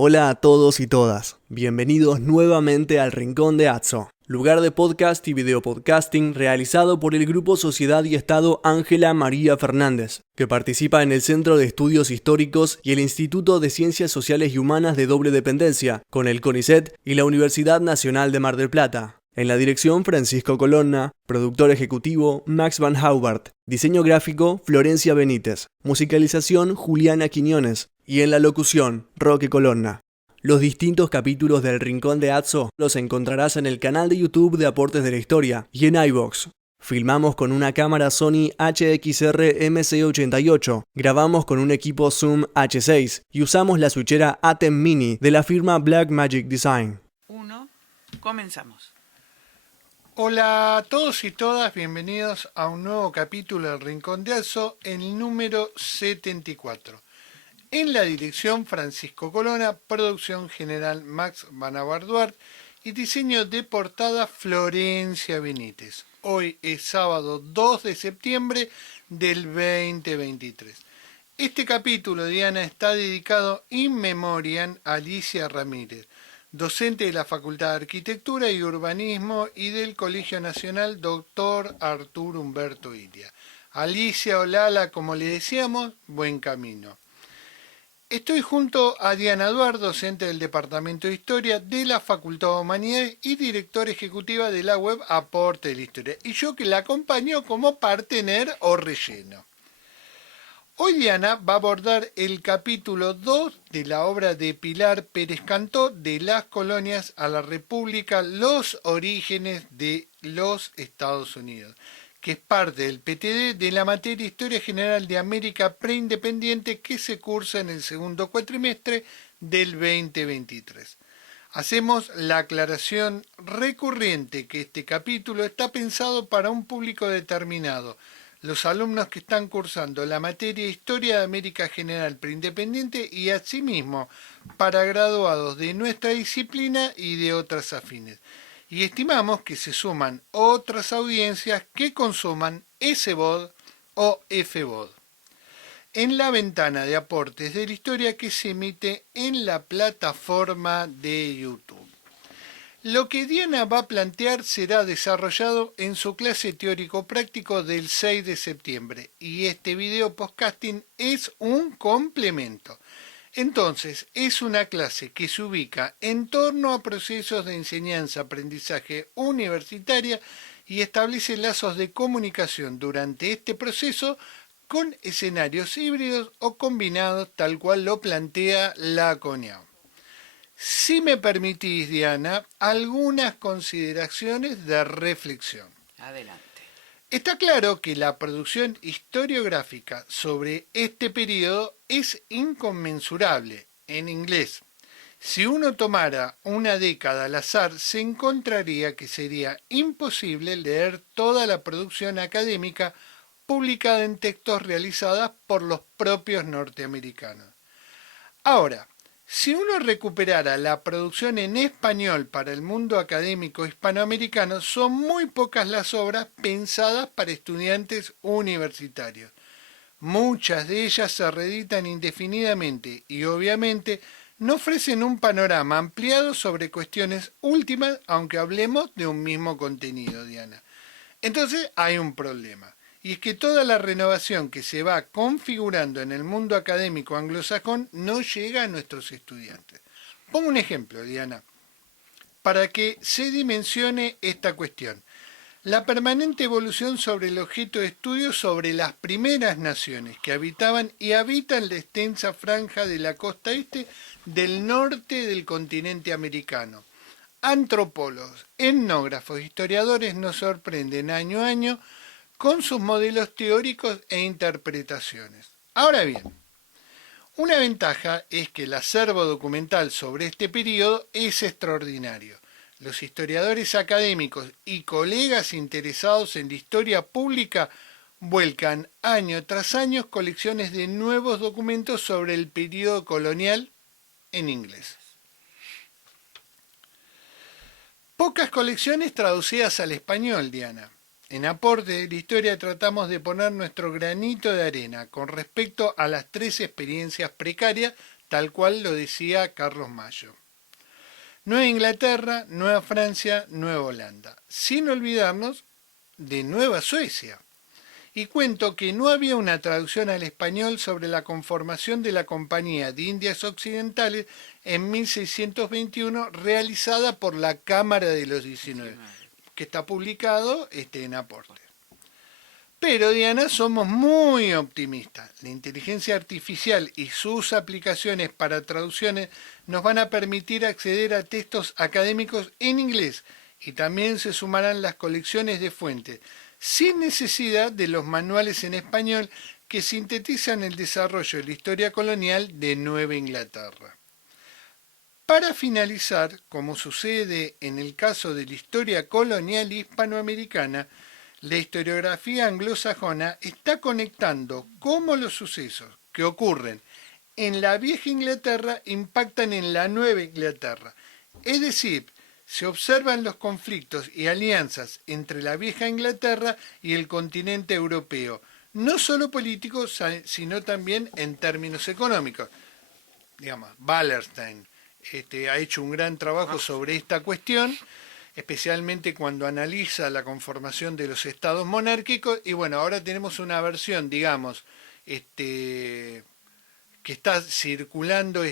Hola a todos y todas, bienvenidos nuevamente al Rincón de Atso, lugar de podcast y videopodcasting realizado por el Grupo Sociedad y Estado Ángela María Fernández, que participa en el Centro de Estudios Históricos y el Instituto de Ciencias Sociales y Humanas de Doble Dependencia, con el CONICET y la Universidad Nacional de Mar del Plata. En la dirección Francisco Colonna, productor ejecutivo Max Van Haubart, diseño gráfico Florencia Benítez, musicalización Juliana Quiñones y en la locución Roque Colonna. Los distintos capítulos del Rincón de Atso los encontrarás en el canal de YouTube de Aportes de la Historia y en iVoox. Filmamos con una cámara Sony HXR MC88, grabamos con un equipo Zoom H6 y usamos la switchera ATEM Mini de la firma Blackmagic Design. Comenzamos. Hola a todos y todas, bienvenidos a un nuevo capítulo del Rincón de Atso, el número 74. En la dirección Francisco Colonna, producción general Max Van Haubart y diseño de portada Florencia Benítez. Hoy es sábado 2 de septiembre del 2023. Este capítulo, Diana, está dedicado in memoriam a Alicia Ramírez, docente de la Facultad de Arquitectura y Urbanismo y del Colegio Nacional Dr. Arturo Humberto Ilia. Alicia o Lala, como le decíamos, buen camino. Estoy junto a Diana Duar, docente del Departamento de Historia de la Facultad de Humanidades y directora ejecutiva de la web Aporte de la Historia, y yo que la acompaño como partener o relleno. Hoy Diana va a abordar el capítulo 2 de la obra de Pilar Pérez Cantó, De las colonias a la República, los orígenes de los Estados Unidos, que es parte del PTD de la materia Historia General de América Preindependiente que se cursa en el segundo cuatrimestre del 2023. Hacemos la aclaración recurrente que este capítulo está pensado para un público determinado, los alumnos que están cursando la materia Historia de América General Preindependiente y asimismo para graduados de nuestra disciplina y de otras afines. Y estimamos que se suman otras audiencias que consuman SVOD o FVOD en la ventana de aportes de la historia que se emite en la plataforma de YouTube. Lo que Diana va a plantear será desarrollado en su clase teórico-práctico del 6 de septiembre y este video podcasting es un complemento. Entonces, es una clase que se ubica en torno a procesos de enseñanza-aprendizaje universitaria y establece lazos de comunicación durante este proceso con escenarios híbridos o combinados tal cual lo plantea la CONEAU. Si me permitís, Diana, algunas consideraciones de reflexión. Adelante. Está claro que la producción historiográfica sobre este periodo es inconmensurable. En inglés, si uno tomara una década al azar, se encontraría que sería imposible leer toda la producción académica publicada en textos realizadas por los propios norteamericanos. Ahora, si uno recuperara la producción en español para el mundo académico hispanoamericano, son muy pocas las obras pensadas para estudiantes universitarios. Muchas de ellas se reeditan indefinidamente y obviamente no ofrecen un panorama ampliado sobre cuestiones últimas, aunque hablemos de un mismo contenido, Diana. Entonces hay un problema. Y es que toda la renovación que se va configurando en el mundo académico anglosajón no llega a nuestros estudiantes. Pongo un ejemplo, Diana, para que se dimensione esta cuestión. La permanente evolución sobre el objeto de estudio sobre las primeras naciones que habitaban y habitan la extensa franja de la costa este del norte del continente americano. Antropólogos, etnógrafos, historiadores nos sorprenden año a año con sus modelos teóricos e interpretaciones. Ahora bien, una ventaja es que el acervo documental sobre este periodo es extraordinario. Los historiadores académicos y colegas interesados en la historia pública vuelcan año tras año colecciones de nuevos documentos sobre el periodo colonial en inglés. Pocas colecciones traducidas al español, Diana. En Aporte de la Historia tratamos de poner nuestro granito de arena con respecto a las 3 experiencias precarias tal cual lo decía Carlos Mayo. Nueva Inglaterra, Nueva Francia, Nueva Holanda, sin olvidarnos de Nueva Suecia. Y cuento que no había una traducción al español sobre la conformación de la Compañía de Indias Occidentales en 1621 realizada por la Cámara de los 19, que está publicado en Aportes. Pero, Diana, somos muy optimistas. La inteligencia artificial y sus aplicaciones para traducciones nos van a permitir acceder a textos académicos en inglés y también se sumarán las colecciones de fuentes, sin necesidad de los manuales en español que sintetizan el desarrollo de la historia colonial de Nueva Inglaterra. Para finalizar, como sucede en el caso de la historia colonial hispanoamericana, la historiografía anglosajona está conectando cómo los sucesos que ocurren en la vieja Inglaterra impactan en la nueva Inglaterra. Es decir, se observan los conflictos y alianzas entre la vieja Inglaterra y el continente europeo, no solo políticos, sino también en términos económicos. Digamos, Wallerstein ha hecho un gran trabajo sobre esta cuestión, especialmente cuando analiza la conformación de los estados monárquicos, y bueno, ahora tenemos una versión, digamos, que está circulando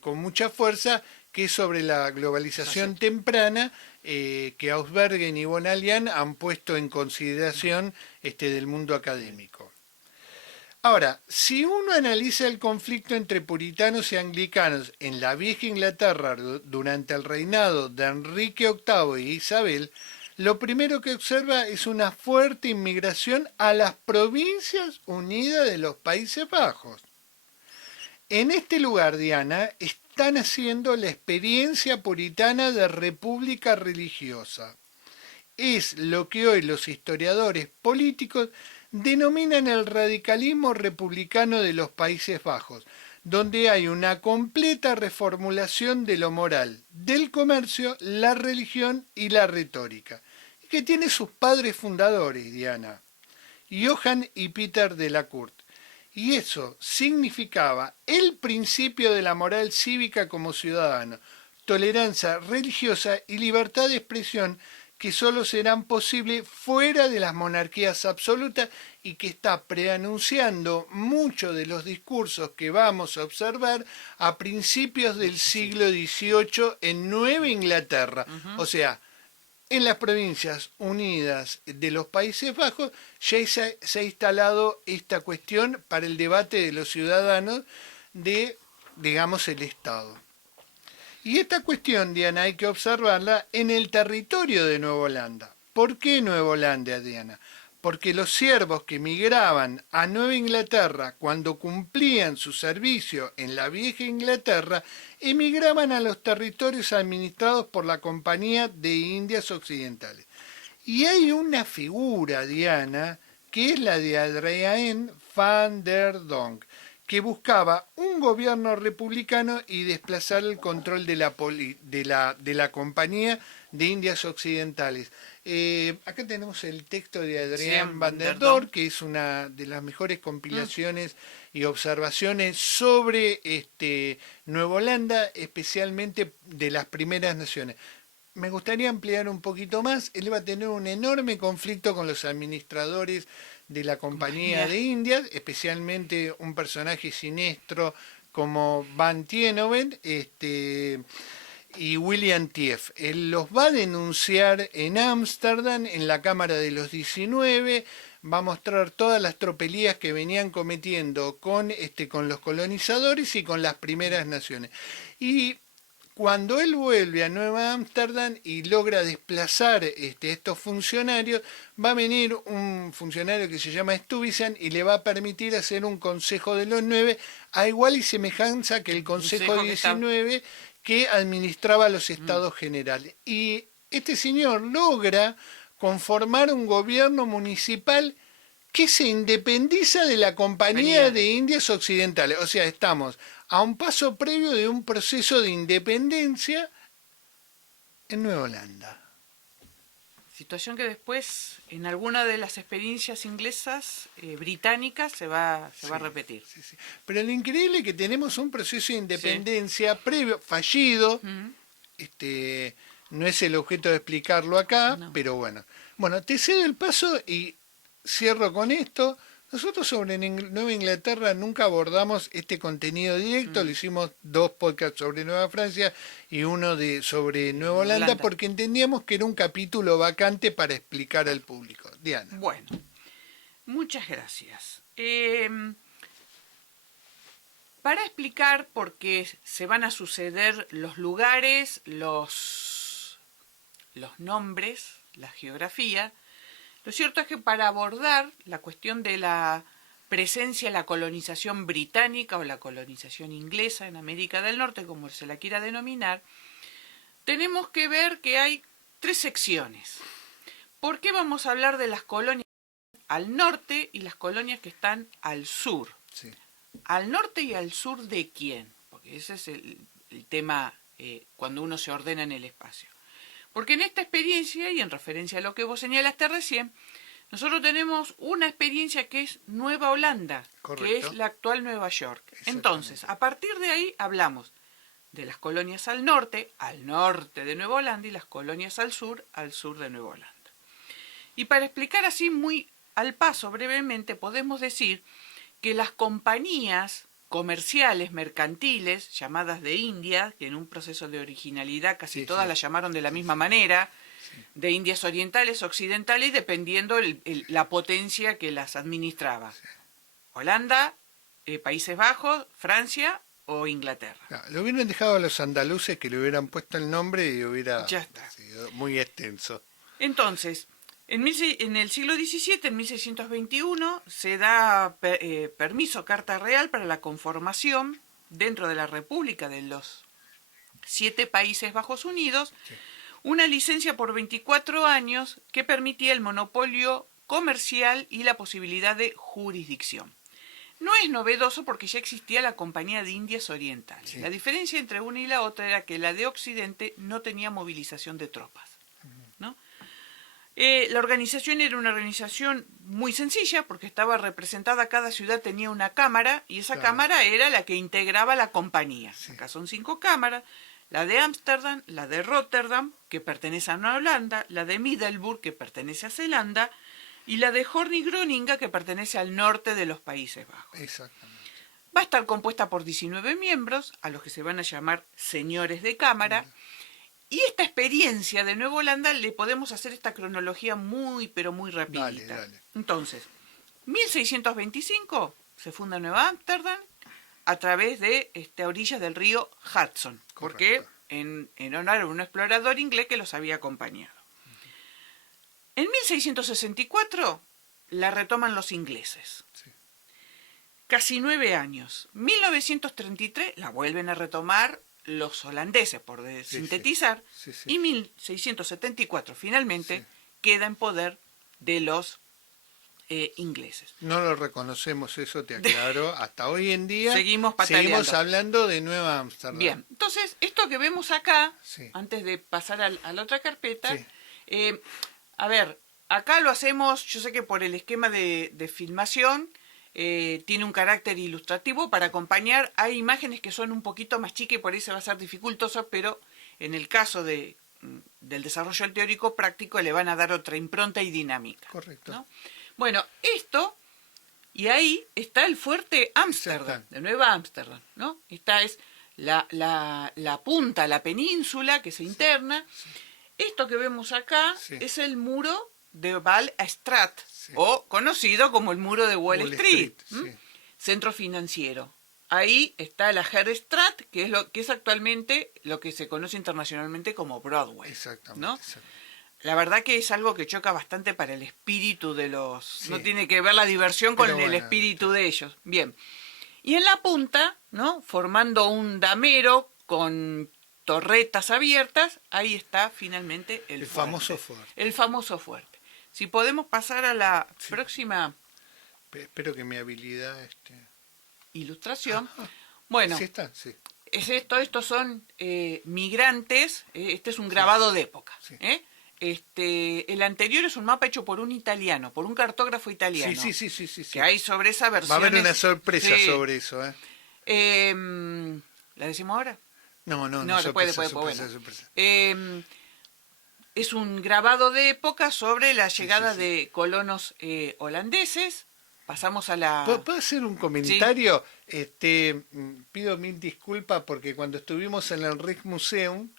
con mucha fuerza, que es sobre la globalización temprana, que Ausbergen y Bonalian han puesto en consideración del mundo académico. Ahora, si uno analiza el conflicto entre puritanos y anglicanos en la vieja Inglaterra durante el reinado de Enrique VIII y Isabel, lo primero que observa es una fuerte inmigración a las Provincias Unidas de los Países Bajos. En este lugar, Diana, están haciendo la experiencia puritana de república religiosa. Es lo que hoy los historiadores políticos denominan el radicalismo republicano de los Países Bajos, donde hay una completa reformulación de lo moral, del comercio, la religión y la retórica, que tiene sus padres fundadores, Diana, Johann y Peter de la Cour. Y eso significaba el principio de la moral cívica como ciudadano, tolerancia religiosa y libertad de expresión que solo serán posibles fuera de las monarquías absolutas y que está preanunciando muchos de los discursos que vamos a observar a principios del siglo XVIII en Nueva Inglaterra. O sea, en las Provincias Unidas de los Países Bajos ya se ha instalado esta cuestión para el debate de los ciudadanos de, digamos, el Estado. Y esta cuestión, Diana, hay que observarla en el territorio de Nueva Holanda. ¿Por qué Nueva Holanda, Diana? Porque los siervos que migraban a Nueva Inglaterra cuando cumplían su servicio en la vieja Inglaterra, emigraban a los territorios administrados por la Compañía de Indias Occidentales. Y hay una figura, Diana, que es la de Adriaen van der Donck, que buscaba un gobierno republicano y desplazar el control de la Compañía de Indias Occidentales. Acá tenemos el texto de Adriaen van der Donck, que es una de las mejores compilaciones y observaciones sobre Nueva Holanda, especialmente de las primeras naciones. Me gustaría ampliar un poquito más. Él va a tener un enorme conflicto con los administradores de la Compañía de Indias, especialmente un personaje siniestro como Van Tienhoven y William Tief. Él los va a denunciar en Ámsterdam, en la Cámara de los 19, va a mostrar todas las tropelías que venían cometiendo con los colonizadores y con las primeras naciones. Y cuando él vuelve a Nueva Ámsterdam y logra desplazar estos funcionarios, va a venir un funcionario que se llama Stuyvesant y le va a permitir hacer un Consejo de los 9 a igual y semejanza que el Consejo 19 que administraba los estados generales. Y este señor logra conformar un gobierno municipal que se independiza de la Compañía de Indias Occidentales. O sea, estamos a un paso previo de un proceso de independencia en Nueva Holanda. Situación que después, en alguna de las experiencias inglesas, británicas, se va a repetir. Sí, sí. Pero lo increíble es que tenemos un proceso de independencia previo, fallido. No es el objeto de explicarlo acá, pero bueno. Bueno, te cedo el paso y cierro con esto. Nosotros sobre Nueva Inglaterra nunca abordamos este contenido directo, lo hicimos 2 podcasts sobre Nueva Francia y uno sobre Nueva Holanda, porque entendíamos que era un capítulo vacante para explicar al público. Diana. Bueno, muchas gracias. Para explicar por qué se van a suceder los lugares, los nombres, la geografía, lo cierto es que para abordar la cuestión de la presencia, la colonización británica o la colonización inglesa en América del Norte, como se la quiera denominar, tenemos que ver que hay 3 secciones. ¿Por qué vamos a hablar de las colonias al norte y las colonias que están al sur? Sí. ¿Al norte y al sur de quién? Porque ese es el tema cuando uno se ordena en el espacio. Porque en esta experiencia, y en referencia a lo que vos señalaste recién, nosotros tenemos una experiencia que es Nueva Holanda, Correcto. que es la actual Nueva York. Entonces, a partir de ahí hablamos de las colonias al norte de Nueva Holanda, y las colonias al sur de Nueva Holanda. Y para explicar así muy al paso, brevemente, podemos decir que las compañías comerciales, mercantiles, llamadas de India, que en un proceso de originalidad casi todas las llamaron de la misma manera, de Indias orientales, occidentales, dependiendo la potencia que las administraba. Holanda, Países Bajos, Francia o Inglaterra. No, le hubieran dejado a los andaluces que le hubieran puesto el nombre y hubiera sido muy extenso. Entonces, en el siglo XVII, en 1621, se da permiso, carta real, para la conformación dentro de la República de los 7 Países Bajos Unidos, una licencia por 24 años que permitía el monopolio comercial y la posibilidad de jurisdicción. No es novedoso porque ya existía la Compañía de Indias Orientales. La diferencia entre una y la otra era que la de Occidente no tenía movilización de tropas, ¿no? La organización era una organización muy sencilla porque estaba representada, cada ciudad tenía una cámara y esa cámara era la que integraba la compañía. Acá son 5 cámaras, la de Ámsterdam, la de Rotterdam, que pertenece a Nueva Holanda, la de Middelburg, que pertenece a Zelanda, y la de Hoorn y Groninga, que pertenece al norte de los Países Bajos. Exactamente. Va a estar compuesta por 19 miembros, a los que se van a llamar señores de cámara. Y esta experiencia de Nueva Holanda le podemos hacer esta cronología muy, pero muy rapidita. Dale. Entonces, 1625 se funda Nueva Ámsterdam a través de orillas del río Hudson, porque en honor a un explorador inglés que los había acompañado. En 1664 la retoman los ingleses. Casi 9 años. 1933 la vuelven a retomar los holandeses, por sintetizar, y 1674 finalmente queda en poder de los ingleses. No lo reconocemos, eso te aclaro, hasta hoy en día seguimos pataleando. Hablando de Nueva Ámsterdam. Bien, entonces esto que vemos acá, antes de pasar a la otra carpeta, a ver, acá lo hacemos, yo sé que por el esquema de filmación, tiene un carácter ilustrativo para acompañar. Hay imágenes que son un poquito más chicas y por ahí se va a ser dificultoso, pero en el caso del desarrollo del teórico práctico le van a dar otra impronta y dinámica. Correcto. ¿No? Bueno, esto, y ahí está el fuerte Ámsterdam, de Nueva Ámsterdam, ¿no? Esta es la punta, la península que se interna. Esto que vemos acá es el muro de Wall Street, o conocido como el muro de Wall Street, centro financiero. Ahí está la Heerstraat, que es actualmente lo que se conoce internacionalmente como Broadway. Exactamente. ¿No? La verdad que es algo que choca bastante para el espíritu de los... No tiene que ver la diversión con el espíritu de ellos. Bien. Y en la punta, ¿no? Formando un damero con torretas abiertas, ahí está finalmente el famoso fuerte. El famoso fuerte. Si podemos pasar a la próxima... Espero que mi habilidad... Ilustración. Bueno, ¿Sí está? Sí. Es estos son migrantes, este es un grabado de época. el anterior es un mapa hecho por un italiano, por un cartógrafo italiano. Sí. Que hay sobre esa versión. Va a haber una sorpresa sobre eso, ¿La decimos ahora? No, después, sorpresa. Es un grabado de época sobre la llegada de colonos holandeses. Pasamos a la... ¿Puedo hacer un comentario? Pido mil disculpas porque cuando estuvimos en el Rijksmuseum,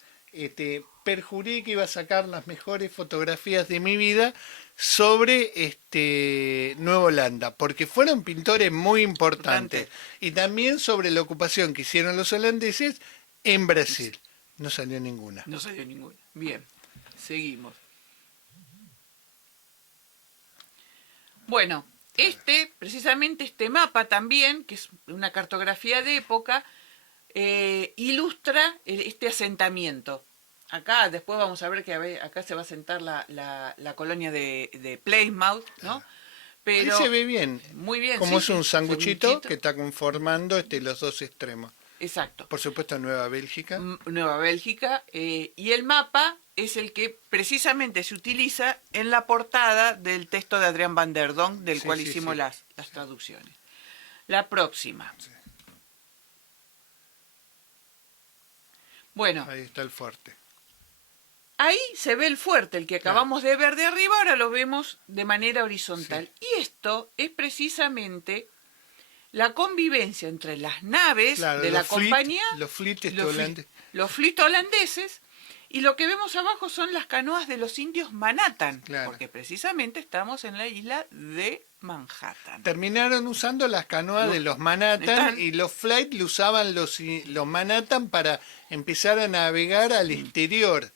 perjuré que iba a sacar las mejores fotografías de mi vida sobre Nueva Holanda, porque fueron pintores muy importantes. Y también sobre la ocupación que hicieron los holandeses en Brasil. No salió ninguna. Bien, seguimos. Bueno, precisamente este mapa también, que es una cartografía de época, ilustra este asentamiento. Acá después vamos a ver que acá se va a asentar la colonia de Plymouth, ¿no? Pero ahí se ve bien. Muy bien. Como es un sanguchito que está conformando los dos extremos. Exacto. Por supuesto Nueva Bélgica. Nueva Bélgica. Y el mapa es el que precisamente se utiliza en la portada del texto de Adrián van der Donck, del cual hicimos las traducciones. La próxima. Sí. Bueno. Ahí está el fuerte. Ahí se ve el fuerte, el que acabamos de ver de arriba, ahora lo vemos de manera horizontal. Sí. Y esto es precisamente la convivencia entre las naves de la compañía, los fleets holandeses, y lo que vemos abajo son las canoas de los indios Manhattan, porque precisamente estamos en la isla de Manhattan. Terminaron usando las canoas de los Manhattan y los flights lo usaban los Manhattan para empezar a navegar al exterior.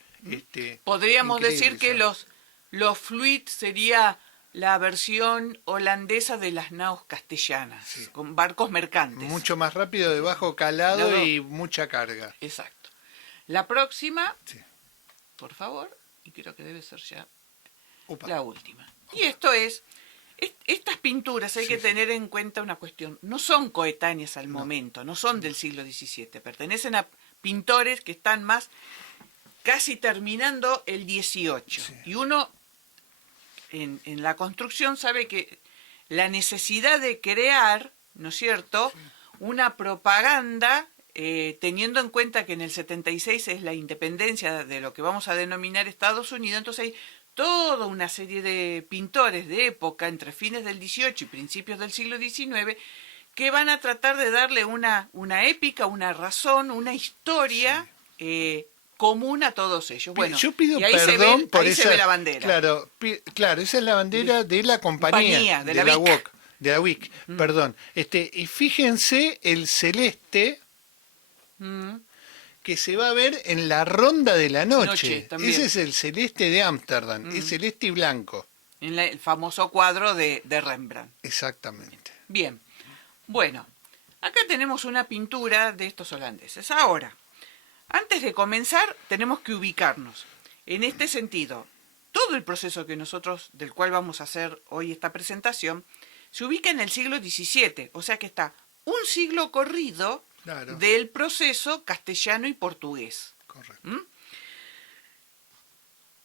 Podríamos decir que los fluids sería la versión holandesa de las naos castellanas, con barcos mercantes. Mucho más rápido, de bajo calado y mucha carga. Exacto. La próxima, por favor, y creo que debe ser ya la última. Y esto estas pinturas hay que tener en cuenta una cuestión, no son coetáneas al momento, no son del siglo XVII, pertenecen a pintores que están más casi terminando el XVIII. Y uno en la construcción sabe que la necesidad de crear, ¿no es cierto?, una propaganda, teniendo en cuenta que en el 76 es la independencia de lo que vamos a denominar Estados Unidos, entonces hay toda una serie de pintores de época, entre fines del XVIII y principios del siglo XIX, que van a tratar de darle una épica, una razón, una historia común a todos ellos. Bueno, yo pido perdón por esa. Se ve la bandera. Claro, esa es la bandera de la compañía, de la WIC. De la WIC, perdón. Y fíjense el celeste que se va a ver en la ronda de la noche. Ese es el celeste de Ámsterdam, es celeste y blanco. En el famoso cuadro de Rembrandt. Exactamente. Bien, bueno, acá tenemos una pintura de estos holandeses. Ahora, antes de comenzar, tenemos que ubicarnos. En este sentido, todo el proceso del cual vamos a hacer hoy esta presentación, se ubica en el siglo XVII, o sea que está un siglo corrido del proceso castellano y portugués. Correcto.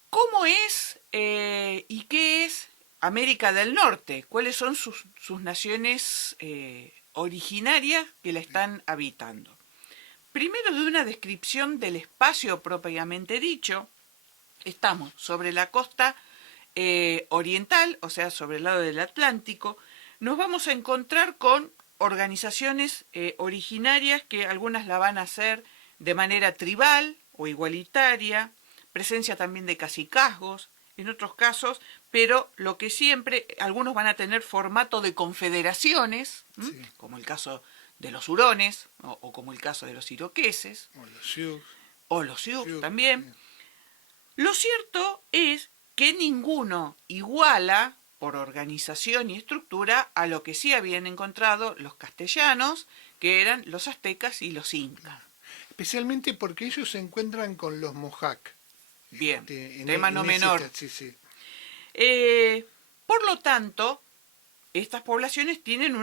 ¿Cómo es y qué es América del Norte? ¿Cuáles son sus naciones originarias que la están habitando? Primero, de una descripción del espacio propiamente dicho, estamos sobre la costa oriental, o sea, sobre el lado del Atlántico. Nos vamos a encontrar con organizaciones originarias que algunas la van a hacer de manera tribal o igualitaria, presencia también de cacicazgos, en otros casos, pero lo que siempre, algunos van a tener formato de confederaciones, como el caso de los hurones, o como el caso de los iroqueses, o los sioux también. Lo cierto es que ninguno iguala, por organización y estructura, a lo que sí habían encontrado los castellanos, que eran los aztecas y los incas. Especialmente porque ellos se encuentran con los Mohawk. Bien, tema no menor. Por lo tanto, estas poblaciones tienen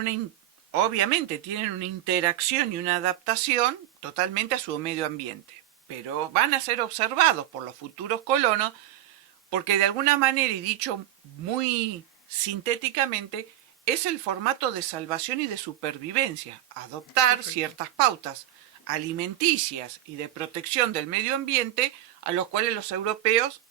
obviamente tienen una interacción y una adaptación totalmente a su medio ambiente, pero van a ser observados por los futuros colonos porque de alguna manera, y dicho muy sintéticamente, es el formato de salvación y de supervivencia, adoptar ciertas pautas alimenticias y de protección del medio ambiente a los cuales los europeos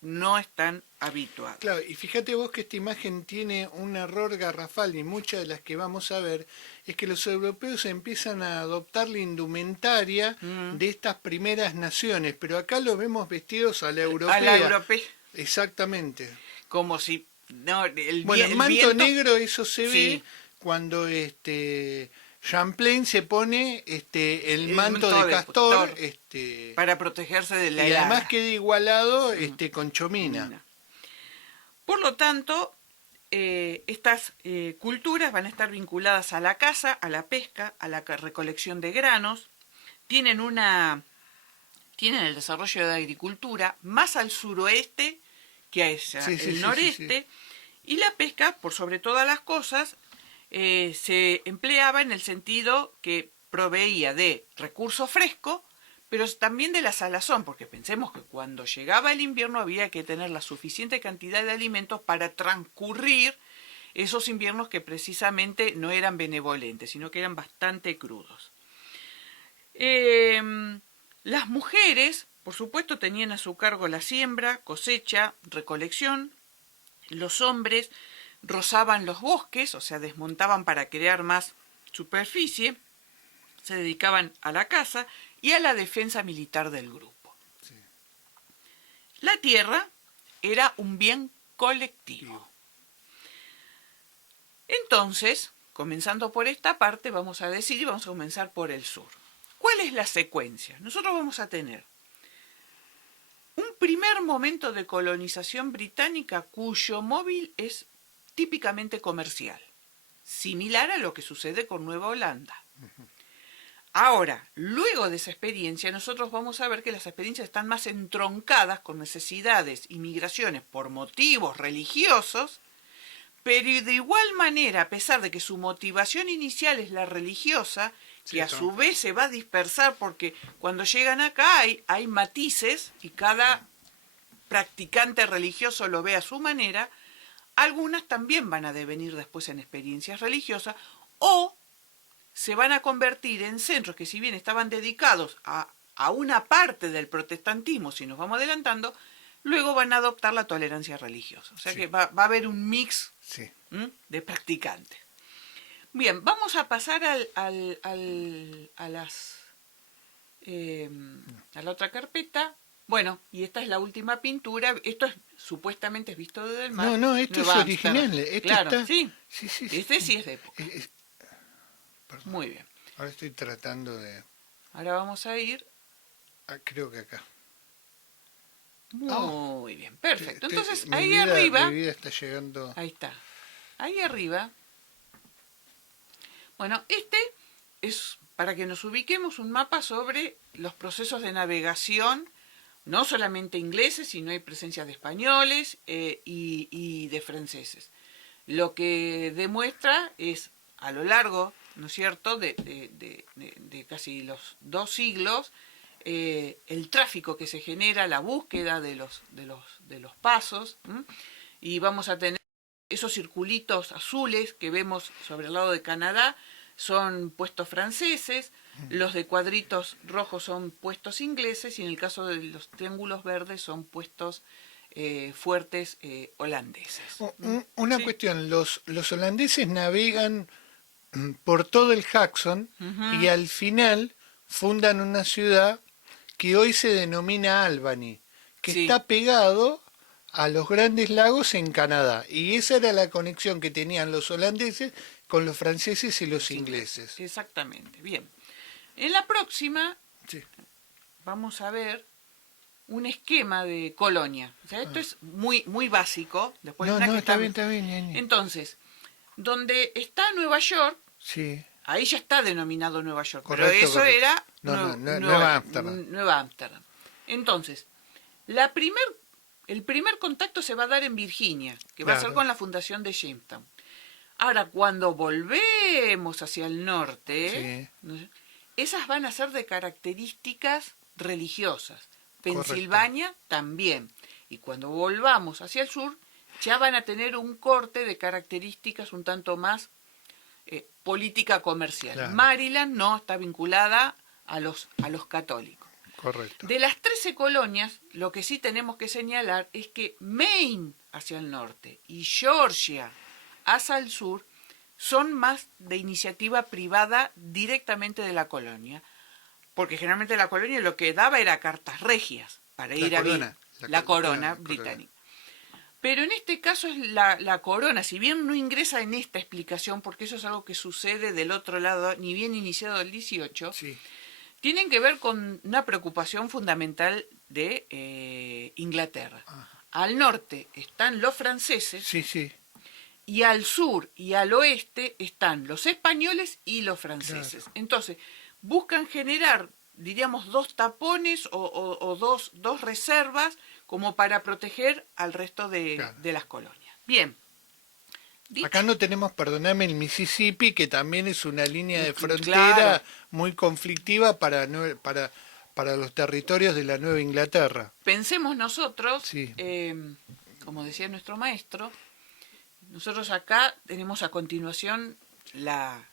no están habituados. Claro, y fíjate vos que esta imagen tiene un error garrafal, y muchas de las que vamos a ver es que los europeos empiezan a adoptar la indumentaria de estas primeras naciones, pero acá los vemos vestidos a la europea. A la europea. Exactamente. Como si... No, el manto viento, negro, eso se ve sí, cuando Champlain se pone el manto de castor, para protegerse de la y helada. además queda igualado con chomina. Por lo tanto, estas culturas van a estar vinculadas a la caza, a la pesca, a la recolección de granos, tienen el desarrollo de la agricultura más al suroeste que hacia el noreste, y la pesca, por sobre todas las cosas, se empleaba en el sentido que proveía de recurso fresco, pero también de la salazón, porque pensemos que cuando llegaba el invierno había que tener la suficiente cantidad de alimentos para transcurrir esos inviernos que precisamente no eran benevolentes, sino que eran bastante crudos. Las mujeres, por supuesto, tenían a su cargo la siembra, cosecha, recolección. Los hombres rozaban los bosques, o sea, desmontaban para crear más superficie, se dedicaban a la caza y a la defensa militar del grupo. Sí. La tierra era un bien colectivo. Entonces, comenzando por esta parte, vamos a decir y vamos a comenzar por el sur. ¿Cuál es la secuencia? Nosotros vamos a tener un primer momento de colonización británica cuyo móvil es típicamente comercial, similar a lo que sucede con Nueva Holanda. Ahora, luego de esa experiencia, nosotros vamos a ver que las experiencias están más entroncadas con necesidades y migraciones por motivos religiosos, pero de igual manera, a pesar de que su motivación inicial es la religiosa, que a su vez se va a dispersar porque cuando llegan acá hay matices y cada practicante religioso lo ve a su manera, algunas también van a devenir después en experiencias religiosas o se van a convertir en centros que si bien estaban dedicados a una parte del protestantismo, si nos vamos adelantando, luego van a adoptar la tolerancia religiosa. O sea que va a haber un mix de practicantes. Bien, vamos a pasar a la otra carpeta. Bueno, y esta es la última pintura. Esto es supuestamente es visto desde el mar. No, esto Nueva es original. Esto claro, está... sí. Sí. Este sí es de época. Perdón. Muy bien. Ahora estoy tratando de... Ahora vamos a ir... creo que acá. Muy bien, perfecto. Entonces, mi ahí vida, arriba... Mi vida está llegando... Ahí está. Ahí arriba... Bueno, este es, para que nos ubiquemos, un mapa sobre los procesos de navegación, no solamente ingleses, sino hay presencia de españoles y de franceses. Lo que demuestra es, a lo largo, ¿no es cierto?, de casi los 2 siglos, el tráfico que se genera, la búsqueda de los pasos, y vamos a tener esos circulitos azules que vemos sobre el lado de Canadá son puestos franceses, los de cuadritos rojos son puestos ingleses y en el caso de los triángulos verdes son puestos fuertes holandeses. Una cuestión, los holandeses navegan por todo el Hudson y al final fundan una ciudad que hoy se denomina Albany, que está pegado a los grandes lagos en Canadá. Y esa era la conexión que tenían los holandeses con los franceses y los ingleses. Exactamente, bien. En la próxima vamos a ver un esquema de colonia. O sea, esto es muy, muy básico. Después está bien. Entonces, donde está Nueva York, ahí ya está denominado Nueva York, pero eso era Nueva Ámsterdam. Nueva Ámsterdam. Entonces, el primer contacto se va a dar en Virginia, que va a ser con la fundación de Jamestown. Ahora, cuando volvemos hacia el norte, esas van a ser de características religiosas. Pensilvania también. y cuando volvamos hacia el sur, ya van a tener un corte de características un tanto más política comercial. Claro. Maryland no está vinculada a los católicos. Correcto. De las 13 colonias, lo que sí tenemos que señalar es que Maine hacia el norte y Georgia hacia el sur son más de iniciativa privada directamente de la colonia, porque generalmente la colonia lo que daba era cartas regias para ir a la corona británica. Pero en este caso es la corona, si bien no ingresa en esta explicación, porque eso es algo que sucede del otro lado, ni bien iniciado el 18, Sí. tienen que ver con una preocupación fundamental de Inglaterra. Al norte están los franceses, Sí, sí. y al sur y al oeste están los españoles y los franceses. Claro. Entonces, buscan generar, diríamos, dos tapones o dos reservas como para proteger al resto Claro. de las colonias. Bien. Acá no tenemos, perdóname, el Mississippi, que también es una línea de frontera Claro. muy conflictiva para los territorios de la Nueva Inglaterra. Pensemos nosotros, Sí. como decía nuestro maestro, nosotros acá tenemos a continuación la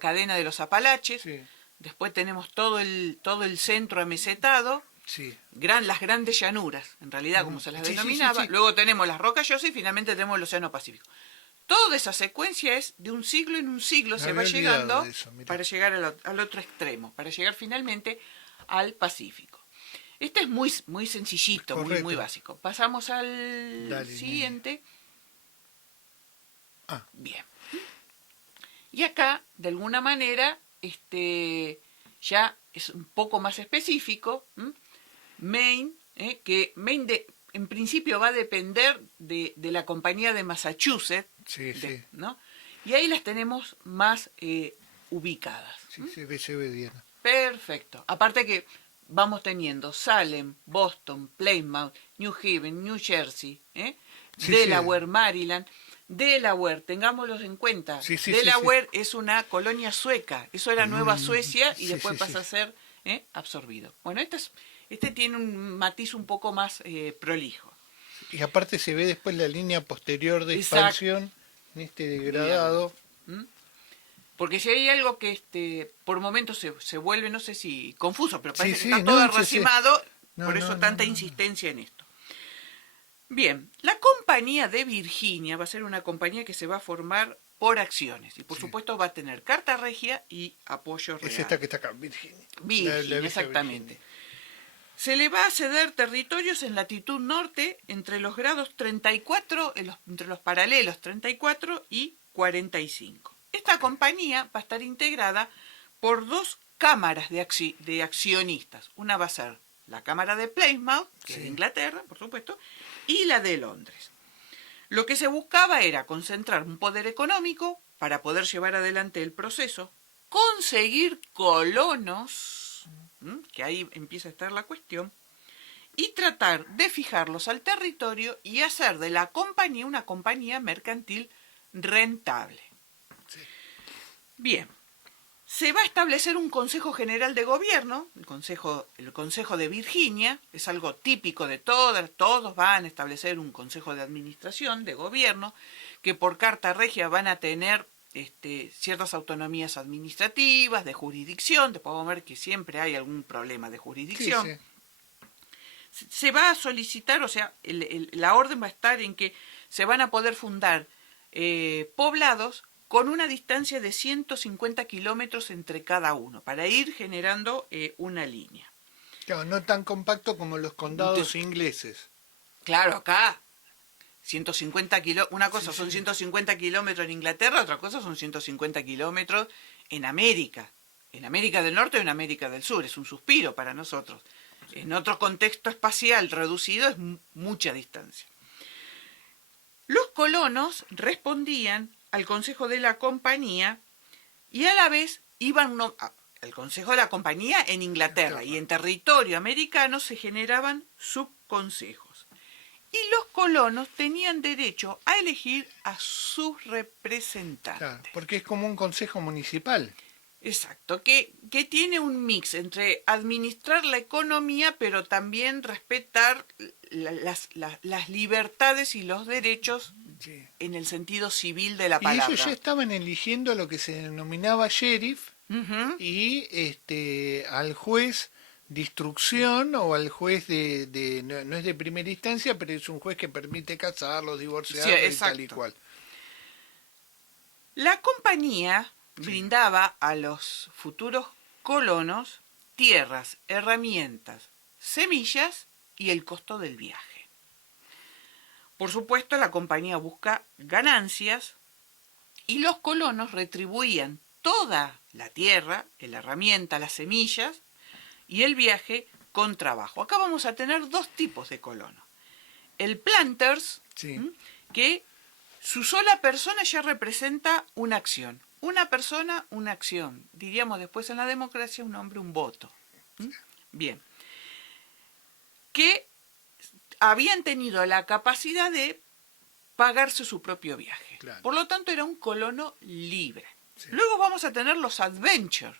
cadena de los Apalaches, Sí, después tenemos todo el centro amesetado, sí. las grandes llanuras, en realidad, como se las Sí, sí, denominaba. sí, sí. Luego tenemos las rocallosas y finalmente tenemos el Océano Pacífico. Toda esa secuencia es de un siglo en un siglo, Me se va había olvidado llegando de eso, mirá. para llegar al otro extremo, para llegar finalmente al Pacífico. Este es muy, muy sencillito, muy, Correcto. muy básico. Pasamos al Dale, siguiente. Ah. Bien. Y acá, de alguna manera, ya es un poco más específico. Maine, que Maine en principio va a depender de la compañía de Massachusetts, Sí, sí. ¿no? Y ahí las tenemos más ubicadas. Sí, se ve bien. Perfecto. Aparte que vamos teniendo Salem, Boston, Plymouth, New Haven, New Jersey, Sí, Delaware, Maryland. Delaware, tengámoslos en cuenta. Sí, sí, Delaware es una colonia sueca. Eso era Nueva Suecia y sí, después sí, pasa a ser absorbido. Bueno, este tiene un matiz un poco más prolijo. Y aparte se ve después la línea posterior de Exacto. expansión en este degradado. Porque si hay algo que por momentos se vuelve, no sé si confuso, pero parece Sí, que sí, está todo no, sí, sí. racimado, No, por no, eso no, tanta no, no. insistencia en esto. Bien, la compañía de Virginia va a ser una compañía que se va a formar por acciones y por supuesto va a tener carta regia y apoyo real. Es esta que está acá, Virginia. Virginia, La vieja exactamente. Virginia. Se le va a ceder territorios en latitud norte entre los grados 34, entre los paralelos 34 y 45. Esta compañía va a estar integrada por dos cámaras de accionistas. Una va a ser la Cámara de Plymouth, que es de Inglaterra, por supuesto, y la de Londres. Lo que se buscaba era concentrar un poder económico para poder llevar adelante el proceso, conseguir colonos, que ahí empieza a estar la cuestión, y tratar de fijarlos al territorio y hacer de la compañía una compañía mercantil rentable. Bien, se va a establecer un Consejo General de Gobierno, el Consejo de Virginia, es algo típico de todos van a establecer un Consejo de Administración, de Gobierno, que por carta regia van a tener ciertas autonomías administrativas, de jurisdicción, después vamos a ver que siempre hay algún problema de jurisdicción. Sí, sí. Se va a solicitar, o sea, la orden va a estar en que se van a poder fundar poblados con una distancia de 150 kilómetros entre cada uno, para ir generando una línea. Claro, no tan compacto como los condados ingleses. Claro, acá 150 kilómetros, una cosa son 150 kilómetros en Inglaterra, otra cosa son 150 kilómetros en América del Norte o en América del Sur, es un suspiro para nosotros. En otro contexto espacial reducido es mucha distancia. Los colonos respondían al consejo de la compañía y a la vez iban al consejo de la compañía en Inglaterra y en territorio americano se generaban subconsejos. Y los colonos tenían derecho a elegir a sus representantes. Claro, porque es como un consejo municipal. Exacto, que tiene un mix entre administrar la economía, pero también respetar las libertades y los derechos Sí. en el sentido civil de la Y palabra. ellos ya estaban eligiendo lo que se denominaba sheriff Ujú. y al juez de instrucción o al juez no es de primera instancia, pero es un juez que permite casarlos, divorciarlos y tal y exacto. cual. La compañía brindaba a los futuros colonos tierras, herramientas, semillas y el costo del viaje. Por supuesto, la compañía busca ganancias y los colonos retribuían toda la tierra, la herramienta, las semillas y el viaje con trabajo. Acá vamos a tener dos tipos de colonos. El planters, Sí. que su sola persona ya representa una acción. Una persona, una acción. Diríamos después en la democracia un hombre, un voto. Bien. Que habían tenido la capacidad de pagarse su propio viaje. Claro. Por lo tanto, era un colono libre. Sí. Luego vamos a tener los adventure,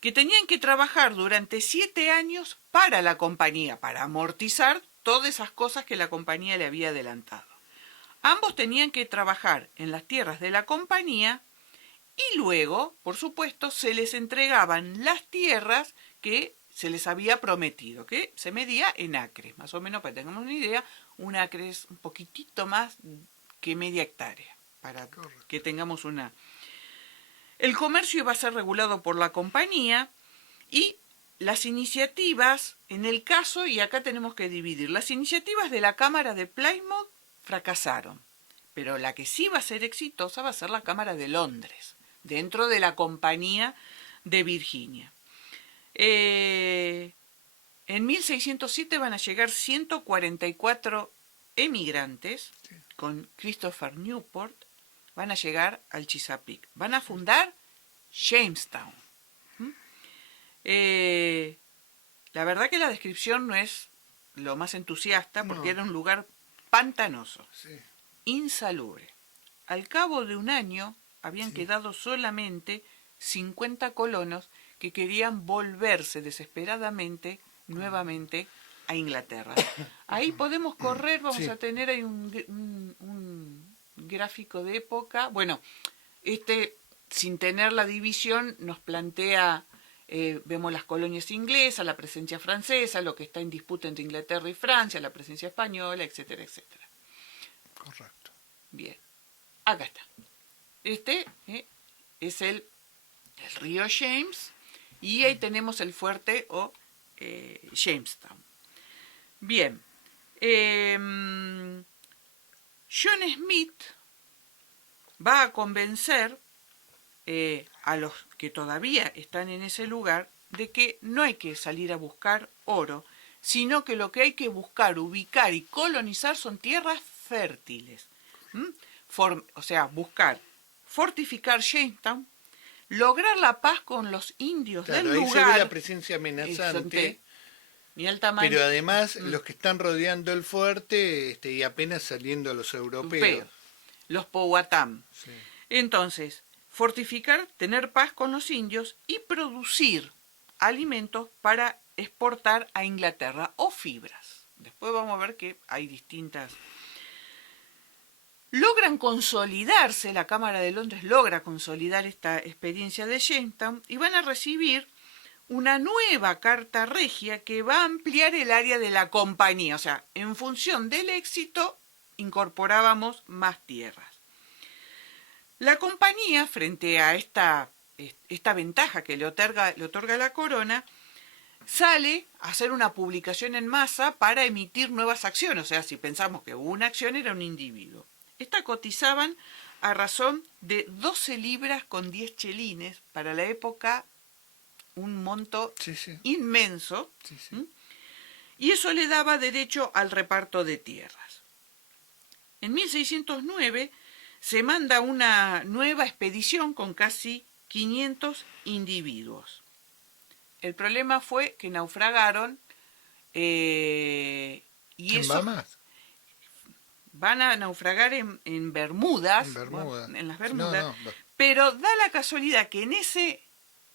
que tenían que trabajar durante 7 años para la compañía, para amortizar todas esas cosas que la compañía le había adelantado. Ambos tenían que trabajar en las tierras de la compañía y luego, por supuesto, se les entregaban las tierras que se les había prometido, que se medía en acres, más o menos para que tengamos una idea, un acre es un poquitito más que media hectárea, para Correcto. que tengamos una... El comercio iba a ser regulado por la compañía y las iniciativas, en el caso, y acá tenemos que dividir, las iniciativas de la Cámara de Plymouth fracasaron, pero la que sí va a ser exitosa va a ser la Cámara de Londres, dentro de la Compañía de Virginia. En 1607 van a llegar 144 emigrantes con Christopher Newport, van a llegar al Chesapeake, van a fundar Jamestown. La verdad que la descripción no es lo más entusiasta porque No. era un lugar pantanoso, Sí. insalubre. Al cabo de un año habían quedado solamente 50 colonos que querían volverse desesperadamente nuevamente a Inglaterra. Ahí podemos correr, vamos Sí. a tener ahí un gráfico de época. Bueno, sin tener la división nos plantea, vemos las colonias inglesas, la presencia francesa, lo que está en disputa entre Inglaterra y Francia, la presencia española, etcétera, etcétera. Correcto. Bien, acá está. Es el río James y ahí tenemos el fuerte o Jamestown. Bien, John Smith va a convencer a los que todavía están en ese lugar de que no hay que salir a buscar oro, sino que lo que hay que buscar, ubicar y colonizar son tierras fértiles. O sea, buscar, fortificar Jamestown, lograr la paz con los indios Claro, del ahí lugar. se ve la presencia amenazante, Ni el tamaño. pero además los que están rodeando el fuerte y apenas saliendo a los europeos. Los Powhatan. Sí. Entonces, fortificar, tener paz con los indios y producir alimentos para exportar a Inglaterra o fibras. Después vamos a ver que hay distintas. Logran consolidarse, la Cámara de Londres logra consolidar esta experiencia de Jamestown y van a recibir una nueva carta regia que va a ampliar el área de la compañía. O sea, en función del éxito, incorporábamos más tierras. La compañía, frente a esta ventaja que le otorga la corona, sale a hacer una publicación en masa para emitir nuevas acciones. O sea, si pensamos que una acción era un individuo. Estas cotizaban a razón de 12 libras con 10 chelines, para la época un monto inmenso, y eso le daba derecho al reparto de tierras. En 1609 se manda una nueva expedición con casi 500 individuos. El problema fue que naufragaron y eso... Bahamas? Van a naufragar en Bermudas, En Bermuda. en las Bermudas, No. pero da la casualidad que en ese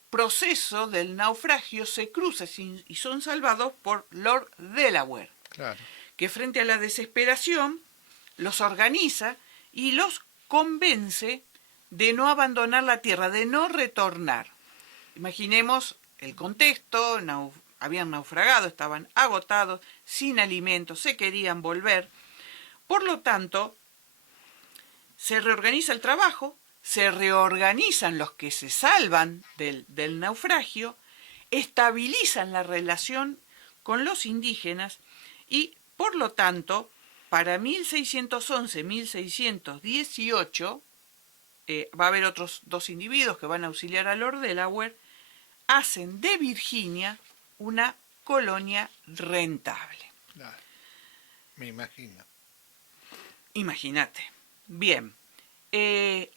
proceso del naufragio se cruza y son salvados por Lord Delaware, Claro. que frente a la desesperación los organiza y los convence de no abandonar la tierra, de no retornar. Imaginemos el contexto, habían naufragado, estaban agotados, sin alimentos, se querían volver. Por lo tanto, se reorganiza el trabajo, se reorganizan los que se salvan del naufragio, estabilizan la relación con los indígenas y, por lo tanto, para 1611-1618, va a haber otros dos individuos que van a auxiliar a Lord Delaware, hacen de Virginia una colonia rentable. Claro. Me imagino. Imagínate. Bien. En